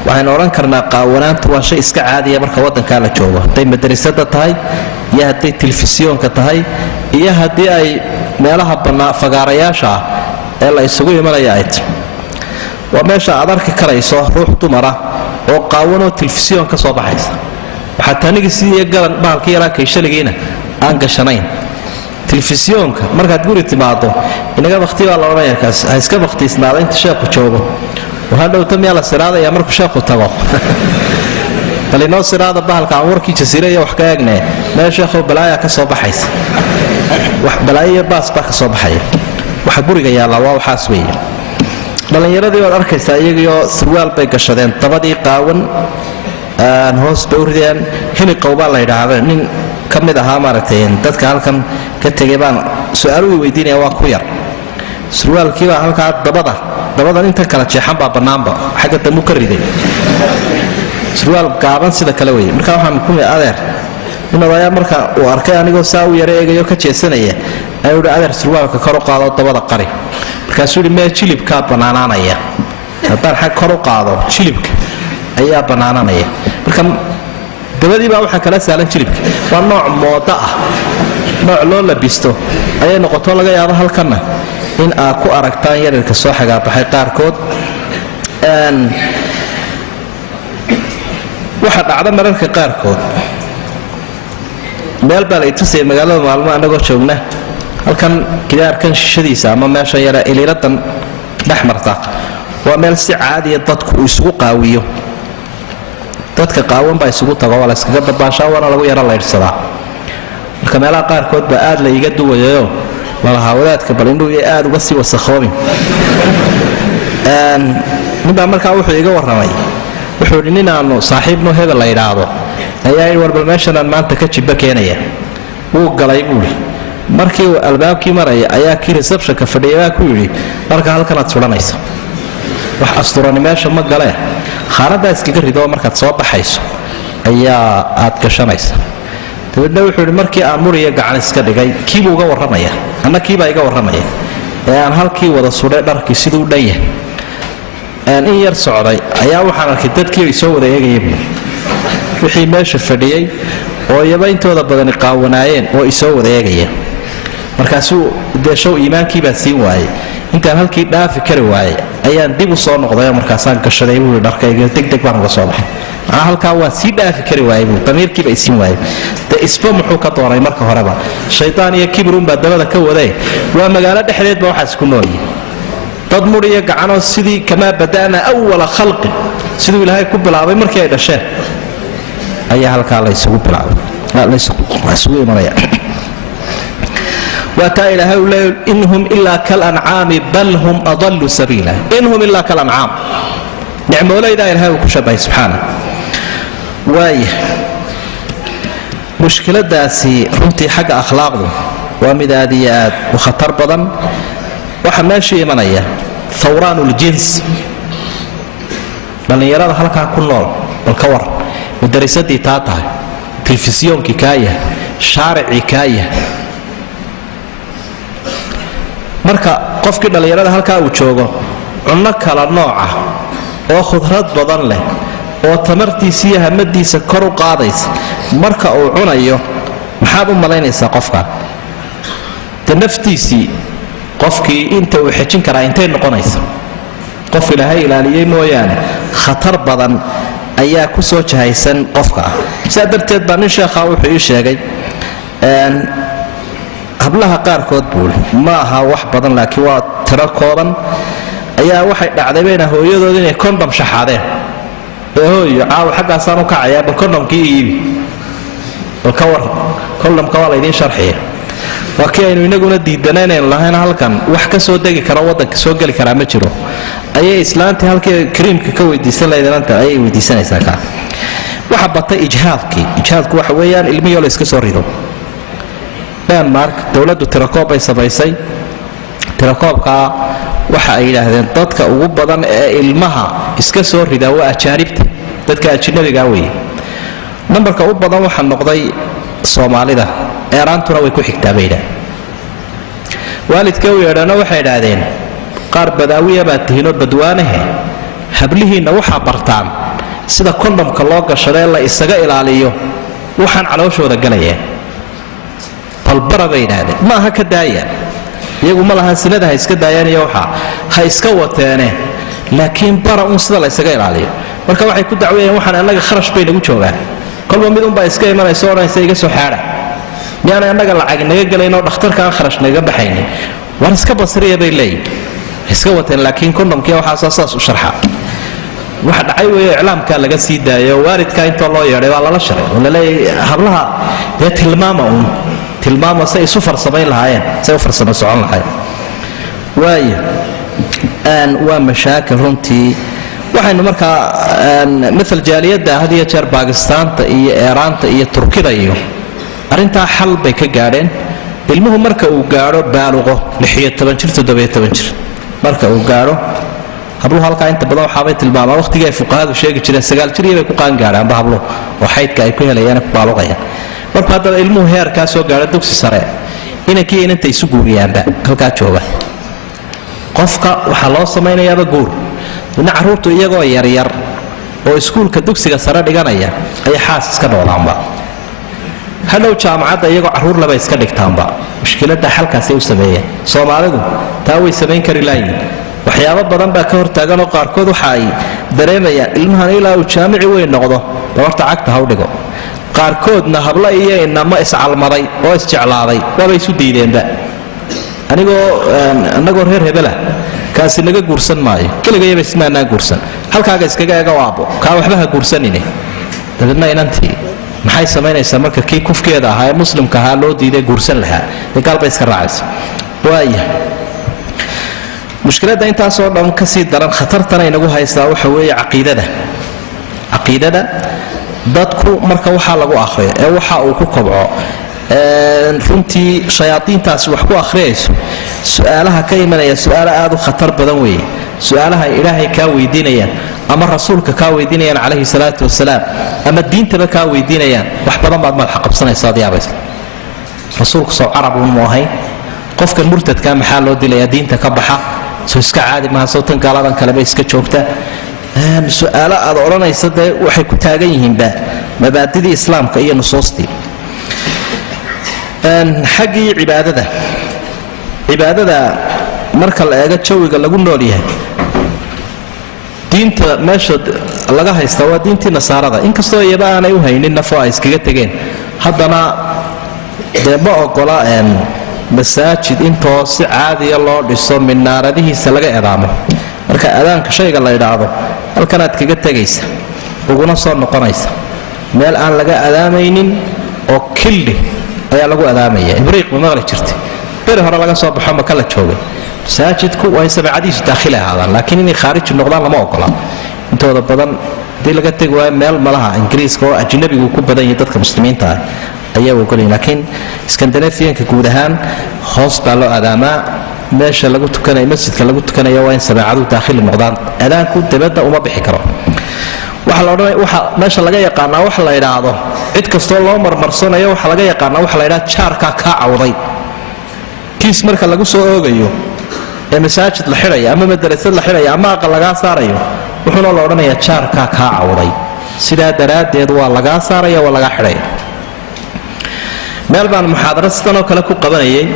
waxaynu odhan karnaa qaawanaanta waa shay iska caadiya marka waddankaa la joogo hadday madrasada tahay iyo hadday telefisyoonka tahay iyo haddii ay meelaha fagaarayaasha ah ee la isugu imanaya ay tahay waa meesha aad arki karayso ruux dumara oo qaawanoo telefisyoon ka soo baxaysa waxaa tanigii sidii galan bahalkii yaraa kaysaligiina aan gashanayn telefisyoonka markaad guri timaado inaga bakti baa la odhanaya kaas ha iska baktiisnaada inta sheekhu joogo waxaan dhowta miyaa la siraadaya markuu sheekhu tago bal inoo siraada bahalka aan warkii jasiire iyo wax ka eegne meel sheekhu balaaya ka soo baxaysa wax balaayo iyo baas baa ka soo baxaya waxa guriga yaalla waa waxaas weeye dhallinyaradii waad arkaysaa iyagoo surwaal bay gashadeen dabadii qaawan hoos bay u rideen hiniqow baa la yidhaahda nin ka mid ahaa maaragtay dadka halkan ka tegay baan su-aaluhu weydiinaya waa ku yar surwaalkiibaa halkaa dabadan inta kala jeexan baa bannaanba xagga dambu ka riday surwaal gaaban sida kale weye markaa waxaan ku adeer nin odayaa marka uu arkay anigoo saa u yara eegayo ka jeesanaya ayuu hi adeer surwaalka kor u qaado dabada qari markaasuu yidhi mee jilibkaa bannaanaanaya haddaan xag kor u qaado jilibka ayaa bannaananaya marka dabadii baa waxaa kala saalan jilibka waa nooc mooda ah nooc loo labisto ayay noqoto laga yaabo halkanna in aad ku aragtaan yaryarka soo xagaabaxay qaarkood waxa dhacda mararka qaarkood meel baa la itusaya magaalada maalmo annagoo joogna halkan gidaarkan shishadiisa ama meeshan yara iliiradan dhex marta waa meel si caadiya dadku uu isugu qaawiyo dadka qaawan baa isugu tago waa la iskaga dabaashaa waana lagu yaro laydhsadaa marka meelaha qaarkood baa aad la iga duwayayo lalahaa wadaadka bal indhuu iyo aad uga sii wasakhoobin ninbaa markaa wuxuu iga warramay wuxuu idhi ninaannu saaxiibno hebel la yidhaahdo ayaa idhi warbal meeshanaan maanta ka jibba keenaya wuu galay buuhi markii uu albaabkii maraya ayaa kii resebshonka fadhiya baa ku yidhi dharka halkanaad sulanaysa wax asturani meesha ma galee khaanaddaa iskaga ridoo markaad soo baxayso ayaa aad gashanaysa dabeedna wuxuu idhi markii aan muriya gacan iska dhigay kiibuu uga warramaya anna kiibaa iga warramaya ee aan halkii wada sudhay dharkii siduu dhan yahay in yar socday ayaa waxaan arkay dadkii ay soo wada eegaya buui wixii meesha fadhiyey oo iyaba intooda badani qaawanaayeen oo isoo wada eegaya markaasuu dee show iimaankiibaa siin waayey intaan halkii dhaafi kari waayey ayaan dib u soo noqdayoo markaasaan gashaday buui dharkayga degdeg baan uga soo baxay macnaa halkaa waa sii dhaafi kari waayey buui damiirkiiba isiin waayey dee isba muxuu ka doonay marka horeba shaydaan iyo kibirunbaa dabada ka wadee waa magaalo dhexdeedba waxaas ku noolyihi dad mudhiyo gacanoo sidii kamaa bada'naa awala khalqin siduu ilaahay ku bilaabay markii ay dhasheen ayaa halkaa laysugu imanaya waataa ilaahay u leey inhum ilaa kalancaami bal hum adallu sabiila inhum ilaa kalancaam nicmoolaydaa ilahay uu ku shabahay subxaana waaya mushkiladaasi runtii xagga akhlaaqdu waa mid aad iyo aad u khatar badan waxaa meeshii imanaya hawraanuljins dhallinyarada halkaa ku nool bal ka war madarisadii taa tahay telefisiyoonkii kaa yahay shaaricii kaa yahay marka qofkii dhallinyarada halkaa uu joogo cunno kala nooca oo khudrad badan leh oo tamartiisa iyo hamadiisa kor u qaadaysa marka uu cunayo maxaad u malaynaysaa qofka de naftiisii qofkii inta uu xejin karaa intay noqonaysa qof ilaahay ilaaliyey mooyaane khatar badan ayaa ku soo jahaysan qofka ah sidaa darteed baa nin sheekhaa wuxuu ii sheegay hablaha qaarkood buul ma aha wax badan laakiin waa tiro kooban ayaa waxay dhacday bayna hooyadooda inay kondhom shaxaadeen hooyo caawa xaggaasaan u kacayaa bal kondhomkii iibi bal ka war kondhomka waa laydiin sharxiya waa kii aynu inaguna diidanaynayn lahayn halkan wax ka soo degi kara waddanka soo geli karaa ma jiro ayay islaantii halkii kariimka ka weydiisan lahaydanta ayay weydiisanaysaa kaa waxa batay ijhaadku waxa weeyaan ilmihii la iska soo rido denmark dowladdu tirakoob bay samaysay tirakoobkaa waxa ay yidhaahdeen dadka ugu badan ee ilmaha iska soo ridaa waa ajaanibta dadka ajnabigaa weeye nambarka u badan waxaa noqday soomaalida eeraantuna way ku xigtaa bay yidhahdeen waalidka u yeedhana waxay idhaahdeen qaar badaawiya baad tihiinoo badwaanahe hablihiinna waxaa bartaan sida kondhomka loo gashadee la isaga ilaaliyo waxaan calooshooda galayeen balbara bay idhaahdeen ma aha ka daaya iyagu ma lahan sinada ha iska daayaan iyo waxaa ha iska wateene laakiin bara uun sida la isaga ilaaliyo marka waxay ku dacwayeen waxaan annaga kharash bay nagu joogaan kolba mid unbaa iska imanayso odhanaysa iga soo xaadha miyaanay annaga lacag naga gelaynoo dhakhtarka aan kharash naga baxaynin war iska basriya bay leeyihin iska wateen laakiin kondhomkiya waxaasaa saas u sharxa waxa dhacay weeye iclaamkaa laga sii daayo waalidkaa intoo loo yeedhay waa lala sharay oo laleeyahay hablaha dee tilmaama say isu farsamayn lahaayeen say u farsamo socon lahaayeen waayo waa mashaakil runtii waxaynu markaa maal jaaliyadda had iyo jeer baakistaanta iyo eeraanta iyo turkida iyo arrintaa xal bay ka gaadheen ilmuhu marka uu gaadho baaluqo jir marka uu gaadho habluhu halkaa inta badan waxaabay tilmaamaa waqtigii ay fuqahadu sheegi jireen 9 jir bay ku qaan gaadhaanba habluhu oo xaydka ay ku helayaan ku baaluqayaan marka haddaba ilmuhu heerkaa soo gaadho dugsi sare inankii inanta isu guuriyaanba halkaa jooga qofka waxaa loo samaynayaaba guur ina carruurtu iyagoo yaryar oo iskuulka dugsiga sare dhiganaya ayay xaas iska noolaanba hadhow jaamacadda iyagoo carruur laba iska dhigtaanba mushkiladda xalkaasay u sameeyeen soomaalidu taa way samayn kari laayiin waxyaabo badan baa ka hortaaganoo qaarkood waxa ay dareemayaan ilmahan ilaa uu jaamici weyn noqdo dabarta cagta ha u dhigo qaarkoodna habla iyo inamo iscalmaday oo isjeclaaday waaba isu diideenba annagoo reer hebela kaasi naga guursan maayo keligayaba ismaanaa guursan halkaaga iskaga ega aabbo kaa waxba ha guursanine dabeedna inantii maxay samaynaysaa marka kii kufkeeda ahaa ee muslimka ahaa loo diiday guursan lahaa dee gaalbay iska raacaysa waaya mushkiladda intaasoo dhan ka sii daran khatartana inagu haystaa waxa weeye caqiidada dadku marka waxaa lagu akhriyo ee waxa uu ku kobco runtii shayaadiintaasi wax ku akhriyayso su-aalaha ka imanaya su-aalo aad u khatar badan weeye su-aalaha ilaahay kaa weydiinayaan ama rasuulka kaa weydiinayaan calayhi salaatu wasalaam ama diintaba kaa weydiinayaan wax badan baad madaxa qabsanaysa ad yaabaysa rasuulku soo carab unmu ahayn qofkan murtadkaa maxaa loo dilayaa diinta ka baxa soo iska caadi maaha sawtan gaaladan kaleba iska joogta su-aalo aad odhanaysa dee waxay ku taagan yihiinba mabaadidii islaamka iyo nusuustii xaggii cibaadada marka la eego jawiga lagu nool yahay diinta meesha laga haystaa waa diintii nasaarada inkastoo iyaba aanay u haynin nafoo ay iskaga tegeen haddana dee ma ogola masaajid intoo si caadiya loo dhiso minaaradihiisa laga edaamo marka adaanka shayga la idhaahdo halkanaad kaga tegaysa uguna soo noqonaysa meel aan laga adaamaynin oo kildhi ayaa lagu adaamaya ibriiq ma maqli jirtay beri hore laga soo baxo maka la joogay masaajidku waa in samicadiisu daakhili ahaadaan laakiin inay khaariji noqdaan lama ogola intooda badan haddii laga tegi waayo meel malaha ingiriiska oo ajnabigu ku badan yahay dadka muslimiinta ah ayaa ogolaya laakiin skandinafiyanka guud ahaan hoos baa loo adaamaa meesha lagu tukanayo masjidka lagu tukanayo waa in samicadu daakhili noqdaan adaanku dabadda uma bixi karo waxa meesha laga yaqaanaa waxa la idhaahdo cid kastoo loo marmarsanayo waxa laga yaqaanaa waxa la idhaha jaarkaa kaa cawday kiis marka lagu soo oogayo ee masaajid la xidhaya ama madarasad la xidhaya ama aqal lagaa saarayo wuxuuna la odhanayaa jaarkaa kaa cawday sidaa daraaddeed waa lagaa saaraya waa lagaa xidhaya meel baan muxaadaro sidanoo kale ku qabanayay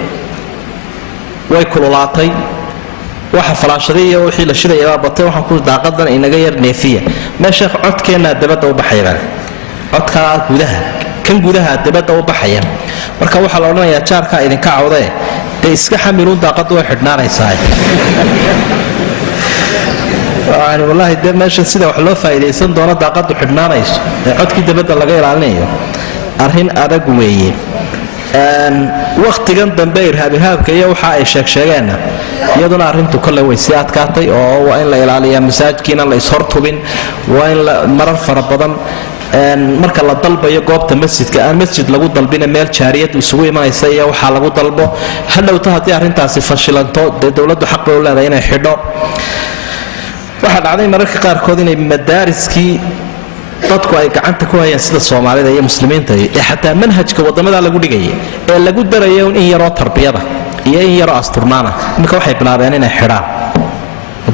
way kululaatay waxa falaashadii iyo wixii la shidayay batay waxaan ku daaqadan inaga yar neefiya meesha codkeena dabada u baxayaan codka gudaha kan gudaha dabada u baxaya marka waxa la oranayaa jaarka idinka cawday ee iska xamiluun daaqadu way xidhnaanaysaa wallahi de meesha sida wax loo faa'iideysan doono daaqadu xidhnaanayso ee codkii dabada laga ilaalinayo arrin adag weeye waqtigan dambe irhaabka iyo waxa ay sheegeen iyaduna arrintu kale way si adkaatay oo waa in la ilaaliyo masaajidkiina la ishortubin waa in marar fara badan marka la dalbayo goobta masjidka aan masjid lagu dalbina meel jaariyad isugu imanaysa iyo waxa lagu dalbo hadhowta haddii arrintaasi fashilanto dee dowladdu xaq bay u leedahay inay xidho waxaa dhacday mararka qaarkood inay madaariskii dadku ay gacanta ku hayaan sida Soomaalida iyo muslimiinta ee xataa manhajka wadamada lagu dhigay ee lagu darayo in yaroo tarbiyada iyo in yaroo asturnaana marka waxay bilaabeen inay xidhaan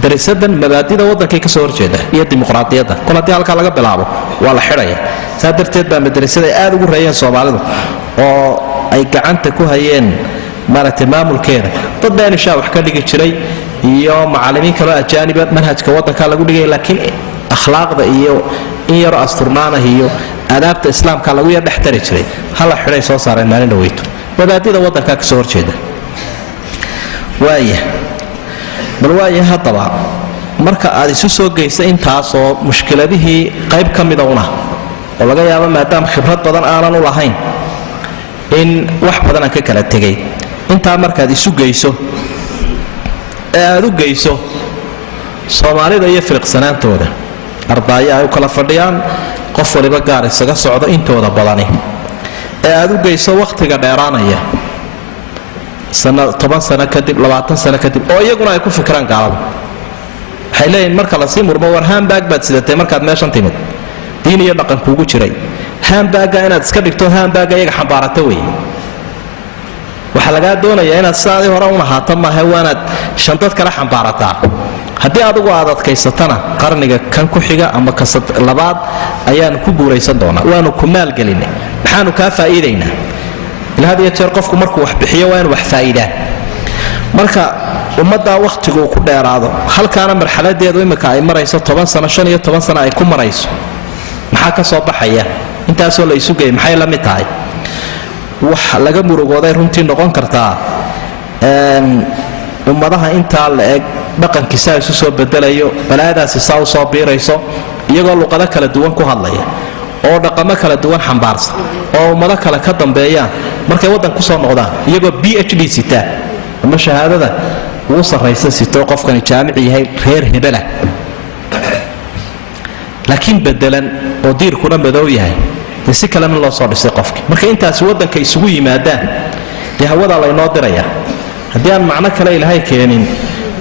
darisadan mabaadida wadankay ka soo horjeeda iyo dimuqraadiyadda kuladii halka laga bilaabo waa la xidhaya saadarteed baa madrasada aad ugu reeyeen Soomaalidu oo ay gacanta ku hayeen maaragtay maamulkeeda dad baan insha wax ka dhigi jiray iyo macallimiin kale ajaaniba manhajka wadanka lagu dhigay laakiin akhlaaqda iyo in yar asturnaana iyo adaabta islaamka lagu yar dhaxtari jiray hala xidhay soo saareen maalin dhaweyto mabaadida wadanka ka soo horjeeda bal waaye haddaba marka aad isu soo geysa intaas oo mushkiladihii qayb ka mida una oo laga yaabo maadaama khibrad badan aanan u lahayn in wax badan aan ka kala tegay intaa markaad isu geyso ee aad u geyso Soomaalida iyo firiqsanaantooda ardayda ay kala fadhiyaan qof waliba gaar isaga socdo intooda badani ee aad u geyso waqtiga dheeraanaya sana 10 sano kadib 20 sano kadib oo iyaguna ay ku fikiraan gaalada waxay leeyihiin marka la sii murmo war handbag baad sidatay markaad meeshan timid diin iyo dhaqan kuugu jiray handbag inaad iska dhigto handbag iyaga xambaarata weey waxa laga doonayaa inaad saadi hore una haato maaha waanaad shantad kala xambaarataa haddii adigu aad adkaysatana qarniga kan ku xiga ama ka labaad ayaan ku guuraysan doonaa waanu ku maalgelinay maxaanu ka faa'iideynaa ilaa hadiya jeer qofku markuu wax bixiyo waa inuu wax faa'iidaan marka ummadda waqtigu ku dheeraado halkaana marxaladeedu imika ay marayso 10 sano 15 sano ay ku marayso maxaa ka soo baxaya intaasoo la isu geeyay maxay la mid tahay wax laga murugooday runtii noqon kartaa ummadaha inta la eg dhaqankiisa isu soo bedelayo balaadaasi soo soo biirayso iyagoo luqado kala duwan ku hadlaya oo dhaqamo kala duwan xambaarsan oo ummado kale ka dambeeyaan markay wadan ku soo noqdaan iyagoo PhD sita ama shahaadada uu sarreysa sito qofkan jaamici yahay reer hebela laakiin bedelan oo diirkuna madow yahay si kalena loo soo dhisay qofkii marka intaas wadanka isugu yimaadaan ee hawada la inoo diraya haddii aan macno kale ilaahay keenin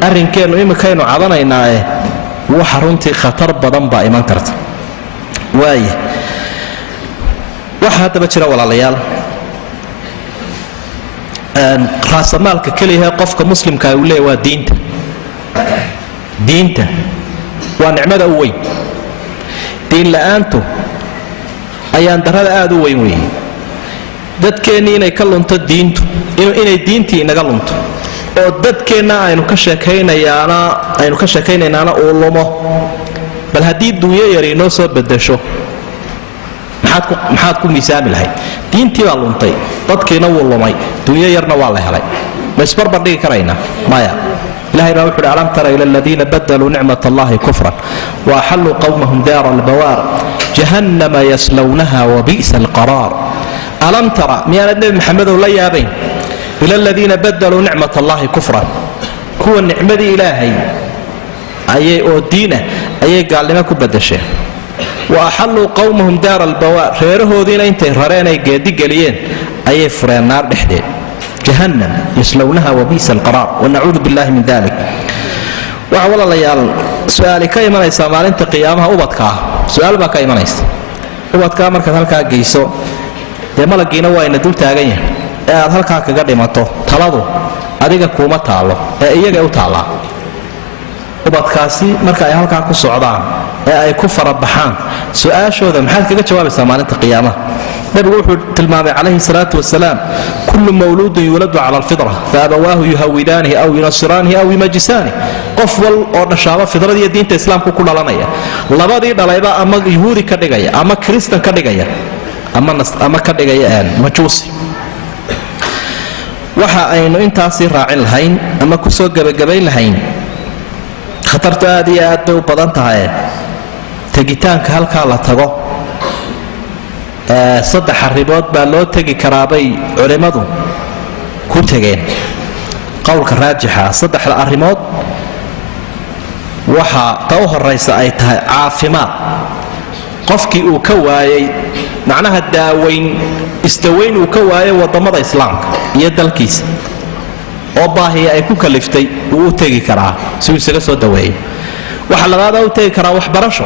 arrinkeenu imikaynu cadanaynaa waxa runtii khatar badan baa iman karta waxa hadaba jira walaalayaal raasamaalka kaliya qofka muslimka uu leeyahay waa diinta waa nicmada u weyn diin la'aantu ayaan darada aad u weyn weeyay dadkeenni inay ka lunto diintu inay diintii inaga lunto oo dadkeenna aynu ka sheekaynayaana uu lumo bal haddii duunyo yar inoo soo bedesho maxaad ku miisaami lahayd diintii baa luntay dadkiina wuu lumay duunyo yarna waa la helay ma isbarbar dhigi karaynaa maya إلهي ما وحد ألم تر إلى الذين بدلوا نعمة الله كفرا وأحلوا قومهم دار البوار جهنم يصلونها وبئس القرار ألم ترى ميان النبي محمد الله يابين إلى الذين بدلوا نعمة الله كفرا هو النعمة إلهي أي أودينه أي قال لما كبد الشيء وأحلوا قومهم دار البوار غيره دين أنت ررين أي قادي قليين أي فرين نار بحدين جهنم يسلونها وبئس القرار ونعوذ بالله من ذلك وعوال الله يال سؤالي كيما ليس مالنت قيامها أبطكا سؤال با كيما ليس أبطكا مركز هلكا قيسو دي ملقينا وين دول تاغيين هلكا كغادي ماتو تلادو أديك كوما تالو إيجا أو تالا ubadkaasi marka ay halkaa ku socdaan ee ay ku farabaxaan su-aashooda maxaad kaga jawaabaysaa maalinta qiyaamaha nabigu wuxuu tilmaamay calayhi salaatu wasalaam kullu mawluudin yuuladu cala alfitra faabawaahu yuhawidaanihi aw yunasiraanihi aw yumajisaanih qof wal oo dhashaaba fidrad iyo diinta islaamku ku dhalanaya labadii dhalayba ama yuhuudi ka dhigaya ama kristan ka dhigaya ama ka dhigaya majuusi waxa aynu intaasii raacin lahayn ama ku soo gebagabayn lahayn khatartu aad iyo aad bay u badan tahay tegitaanka halkaa la tago saddex arrimood baa loo tegi karaabay culimmadu ku tegeen qowlka raajixa saddexda arrimood waxa ta u horaysa ay tahay caafimaad qofkii uu ka waayey macnaha daawayn istawayn uu ka waayay waddamada islaamka iyo dalkiisa oo baahiya ay ku kaliftay uu u tegi karaa si uu isaga soo daweeyey waxa labaada u tegi karaa waxbarasho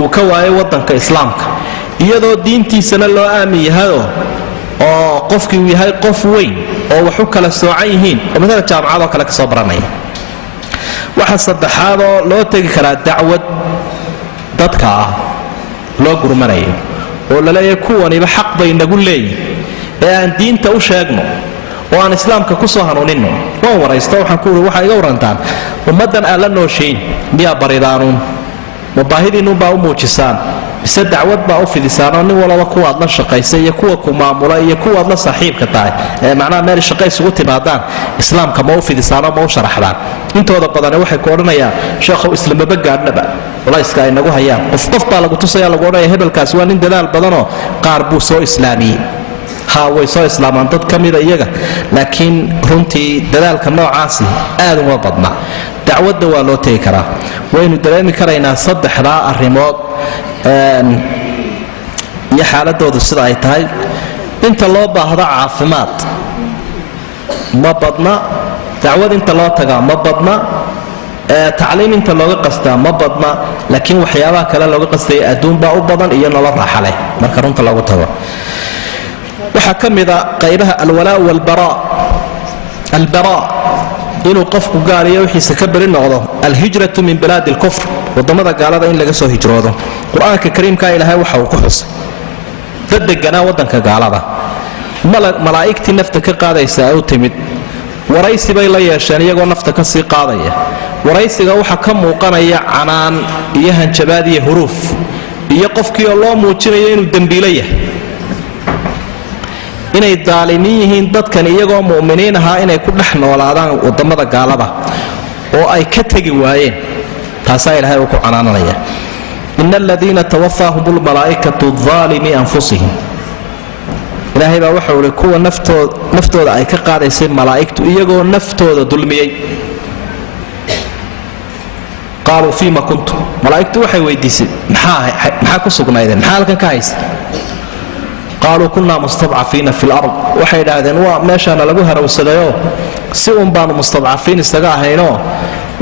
uu ka waayay waddanka islaamka iyadoo diintiisana loo aamin yahayoo oo qofkii uu yahay qof weyn oo wax u kala soocan yihiin oo matala jaamacadoo kale ka soo baranaya waxa saddexaadoo loo tegi karaa dacwad dadka ah loo gurmanayo oo la leeyahay kuwaniba xaq bay nagu leeyihin ee aan diinta u sheegno oo aan islaamka ku soo hanuuninno waan waraysto waxaan ku uri waxaa iga warantaan ummaddan aan la nooshayn miyaa baridaanuun ma baahidiinnuunbaa u muujisaan mise dacwad baa u fidisaanoo nin walaba kuwaad la shaqaysa iyo kuwa ku maamula iyo kuwaad la saaxiibka tahay ee macnaha meel shaqo isugu timaadaan islaamka ma u fidisaanoo ma u sharaxdaan intooda badani waxay ku odhanayaan sheekhow islamaba gaadhnaba culayska ay nagu hayaan qof baa lagu tusaya lagu odhanaya hebelkaasi waa nin dadaal badanoo qaar buu soo islaamiyey way soo islaamaan dad ka mida iyaga laakiin runtii dadaalka noocaasi aad uma badna dacwadda waa loo tegi karaa waynu dareemi karaynaa saddexdaa arrimood iyo xaaladoodu sida ay tahay inta loo baahdo caafimaad ma badna dacwad inta loo tagaa ma badna tacliim inta looga qastaa ma badna laakiin waxyaabaha kale looga qastaya adduunbaa u badan iyo nolol raaxa leh marka runta loogu tago waxaa ka mida qaybaha alwalaa walbaraa albaraa inuu qofku gaariyo wixiisa ka beri noqdo alhijratu min bilaadi alkufr waddamada gaalada in laga soo hijroodo qur-aanka kariimkaa ilaahay waxa uu ku xusay dad deganaa waddanka gaalada malaa'igtii nafta ka qaadaysa ay u timid waraysi bay la yeesheen iyagoo nafta ka sii qaadaya waraysiga waxaa ka muuqanaya canaan iyo hanjabaad iyo huruuf iyo qofkii oo loo muujinayo inuu dembiilo yahay inay daalimiin yihiin dadkan iyagoo mu'miniin ahaa inay ku dhex noolaadaan waddamada gaalada oo ay ka tegi waayeen taasaa ilaahay uu ku canaananaya ina aladiina tawafaahum lmalaa'ikatu aalimi anfusihim ilaahay baa waxau ihi kuwa naftooda ay ka qaadaysay malaa'igtu iyagoo naftooda dulmiyey qaaluu fiima kuntum malaa'igtu waxay weydiisay maxaa ku sugnaydeen maxaa halkan ka haysa qaaluu kunnaa mustadcafiina fi lard waxay idhaahdeen waa meeshaana lagu harawsadayoo si un baanu mustadcafiin isaga ahaynoo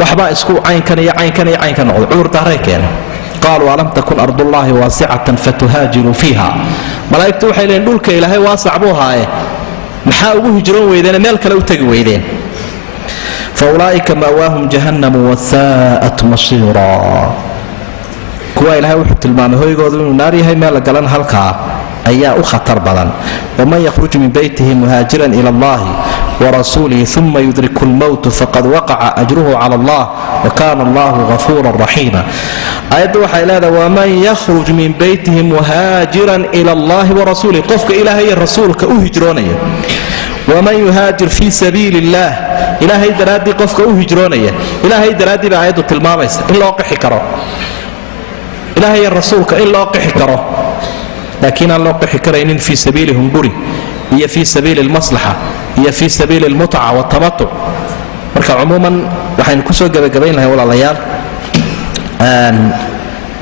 waxbaa isku caynkan iyo caynkan iyo caynka noqday cudurdaaray keenay qaaluu alam takun ardullaahi waasicatan fatuhaajiruu fiiha malaa'igtu waxay leeyiin dhulka ilaahay waasac buu ahaaye maxaa ugu hijroon weydeene meel kale u tegi weydeen fa ulaa'ika ma'waahum jahannamu wasaa'at masiira kuwa ilaahay wuxuu tilmaamay hoygoodu inuu naar yahay meel la galan halkaa ayaa u khatar badan waman yakhruj min baytihi muhaajiran ila allahi warasuulihi uma yudriku lmowtu faqad waqaca ajruhu cala allah wakana allahu gafuuran raxiima aayaddu waxay leedahay waman yakhruj min baytihi muhaajiran ila allahi warasuulihi qofka ilaahay iyo rasuulka u hijroonaya waman yuhaajir fii sabiili illaah ilaahay daraaddii qofka u hijroonaya ilaahay daraaddii baa aayaddu tilmaamaysa in loo qixi karo ilaahay iyo rasuulka in loo qixi karo laakiin aan loo qixi karaynin fii sabiili hunguri iyo fii sabiili almaslaxa iyo fii sabiili almutca waatamatuc marka cumuuman waxaynu ku soo gebagabayn lahay walaalayaal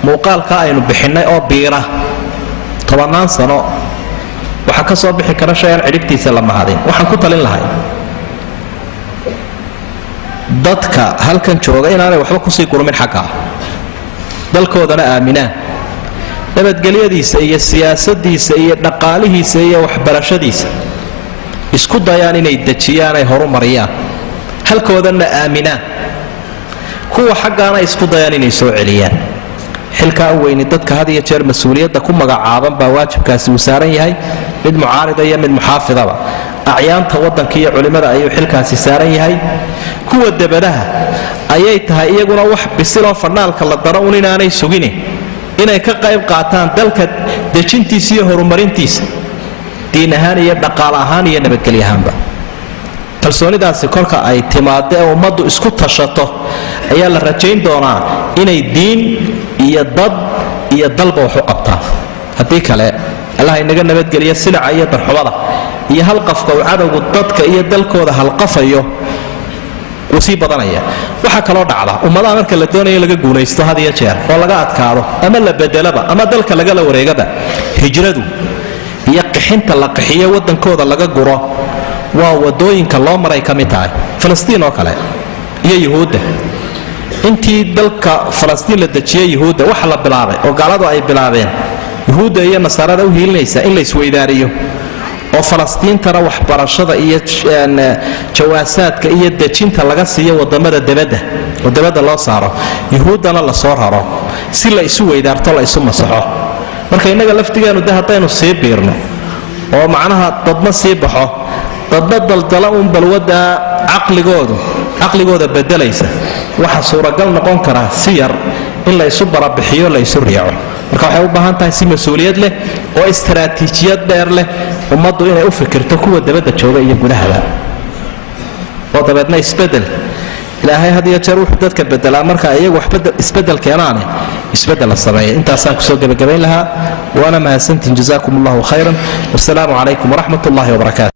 muuqaalka aynu bixinnay oo biira 10 sano waxaa ka soo bixi kara shay aan cidhibtiisa la mahadin waxaan ku talin lahay dadka halkan jooga inaanay waxba kusii gurmin xagga dalkoodana aaminaan nabadgelyadiisa iyo siyaasadiisa iyo dhaqaalihiisa iyo waxbarashadiisa isku dayaan inay dejiyaan ay horu mariyaan halkoodana aaminaan kuwa xaggaana isku dayaan inay soo celiyaan. xilkaa u weyni dadka had iyo jeer mas-uuliyadda ku magacaaban baa waajibkaasi uu saaran yahay, mid mucaarida iyo mid muxaafidaba. acyaanta waddanka iyo culimmada ayuu xilkaasi saaran yahay. kuwa debadaha ayay tahay iyaguna wax bisiloo fadhaalka la daro un inaanay sugine inay ka qayb qaataan dalka dejintiisa iyo horumarintiisa, diin ahaan iyo dhaqaale ahaan iyo nabadgelyo ahaanba. kalsoonidaasi kolka ay timaado ee ummaddu isku tashato ayaa la rajayn doonaa inay diin iyo dad iyo dalba wax u qabtaan. haddii kale allah inaga nabadgeliya silica iyo darxumada iyo halqafka uu cadowgu dadka iyo dalkooda halqafayo wuu sii badanaya. waxaa kaloo dhacda ummadaha marka la doonayo laga guulaysto had iyo jeer oo laga adkaado ama la bedelaba ama dalka lagala wareegaba, hijradu iyo qixinta la qixiyo waddankooda laga guro waa wadooyinka loo maray ka mid tahay. falastiin oo kale iyo yuhuudda, intii dalka falastiin la dejiyey yuhuudda waxa la bilaabay oo gaaladu ay bilaabeen yuhuudda iyo nasaarada u hiilinaysa in la isweydaariyo oo falastiintana waxbarashada iyo jawaasaadka iyo dejinta laga siiyo wadamada debadda oo debadda loo saaro, yuhuuddana la soo raro si la isu weydaarto la isu masaxo. marka innaga laftigeenu de haddaynu sii biirno oo macnaha dadna sii baxo dadna daldala uun balwadda caqligooda bedelaysa, waxa suuragal noqon karaa si yar in la isu barabixiyo la isu riico. marka waxay u baahan tahay si mas-uuliyad leh oo istaraatiijiyad dheer leh ummaddu inay u fikirto kuwa dabadda jooga iyo gudahaba, oo dabeedna isbedel ilaahay had iyo jeer wuxuu dadka bedelaa marka iyagu wax isbedel keenaane isbedel la sameeya. intaasaan kusoo gebagabayn lahaa waana mahadsantiin. jazaakum allahu khayran. wassalaamu calaykum waraxmat ullahi wabarakaatu.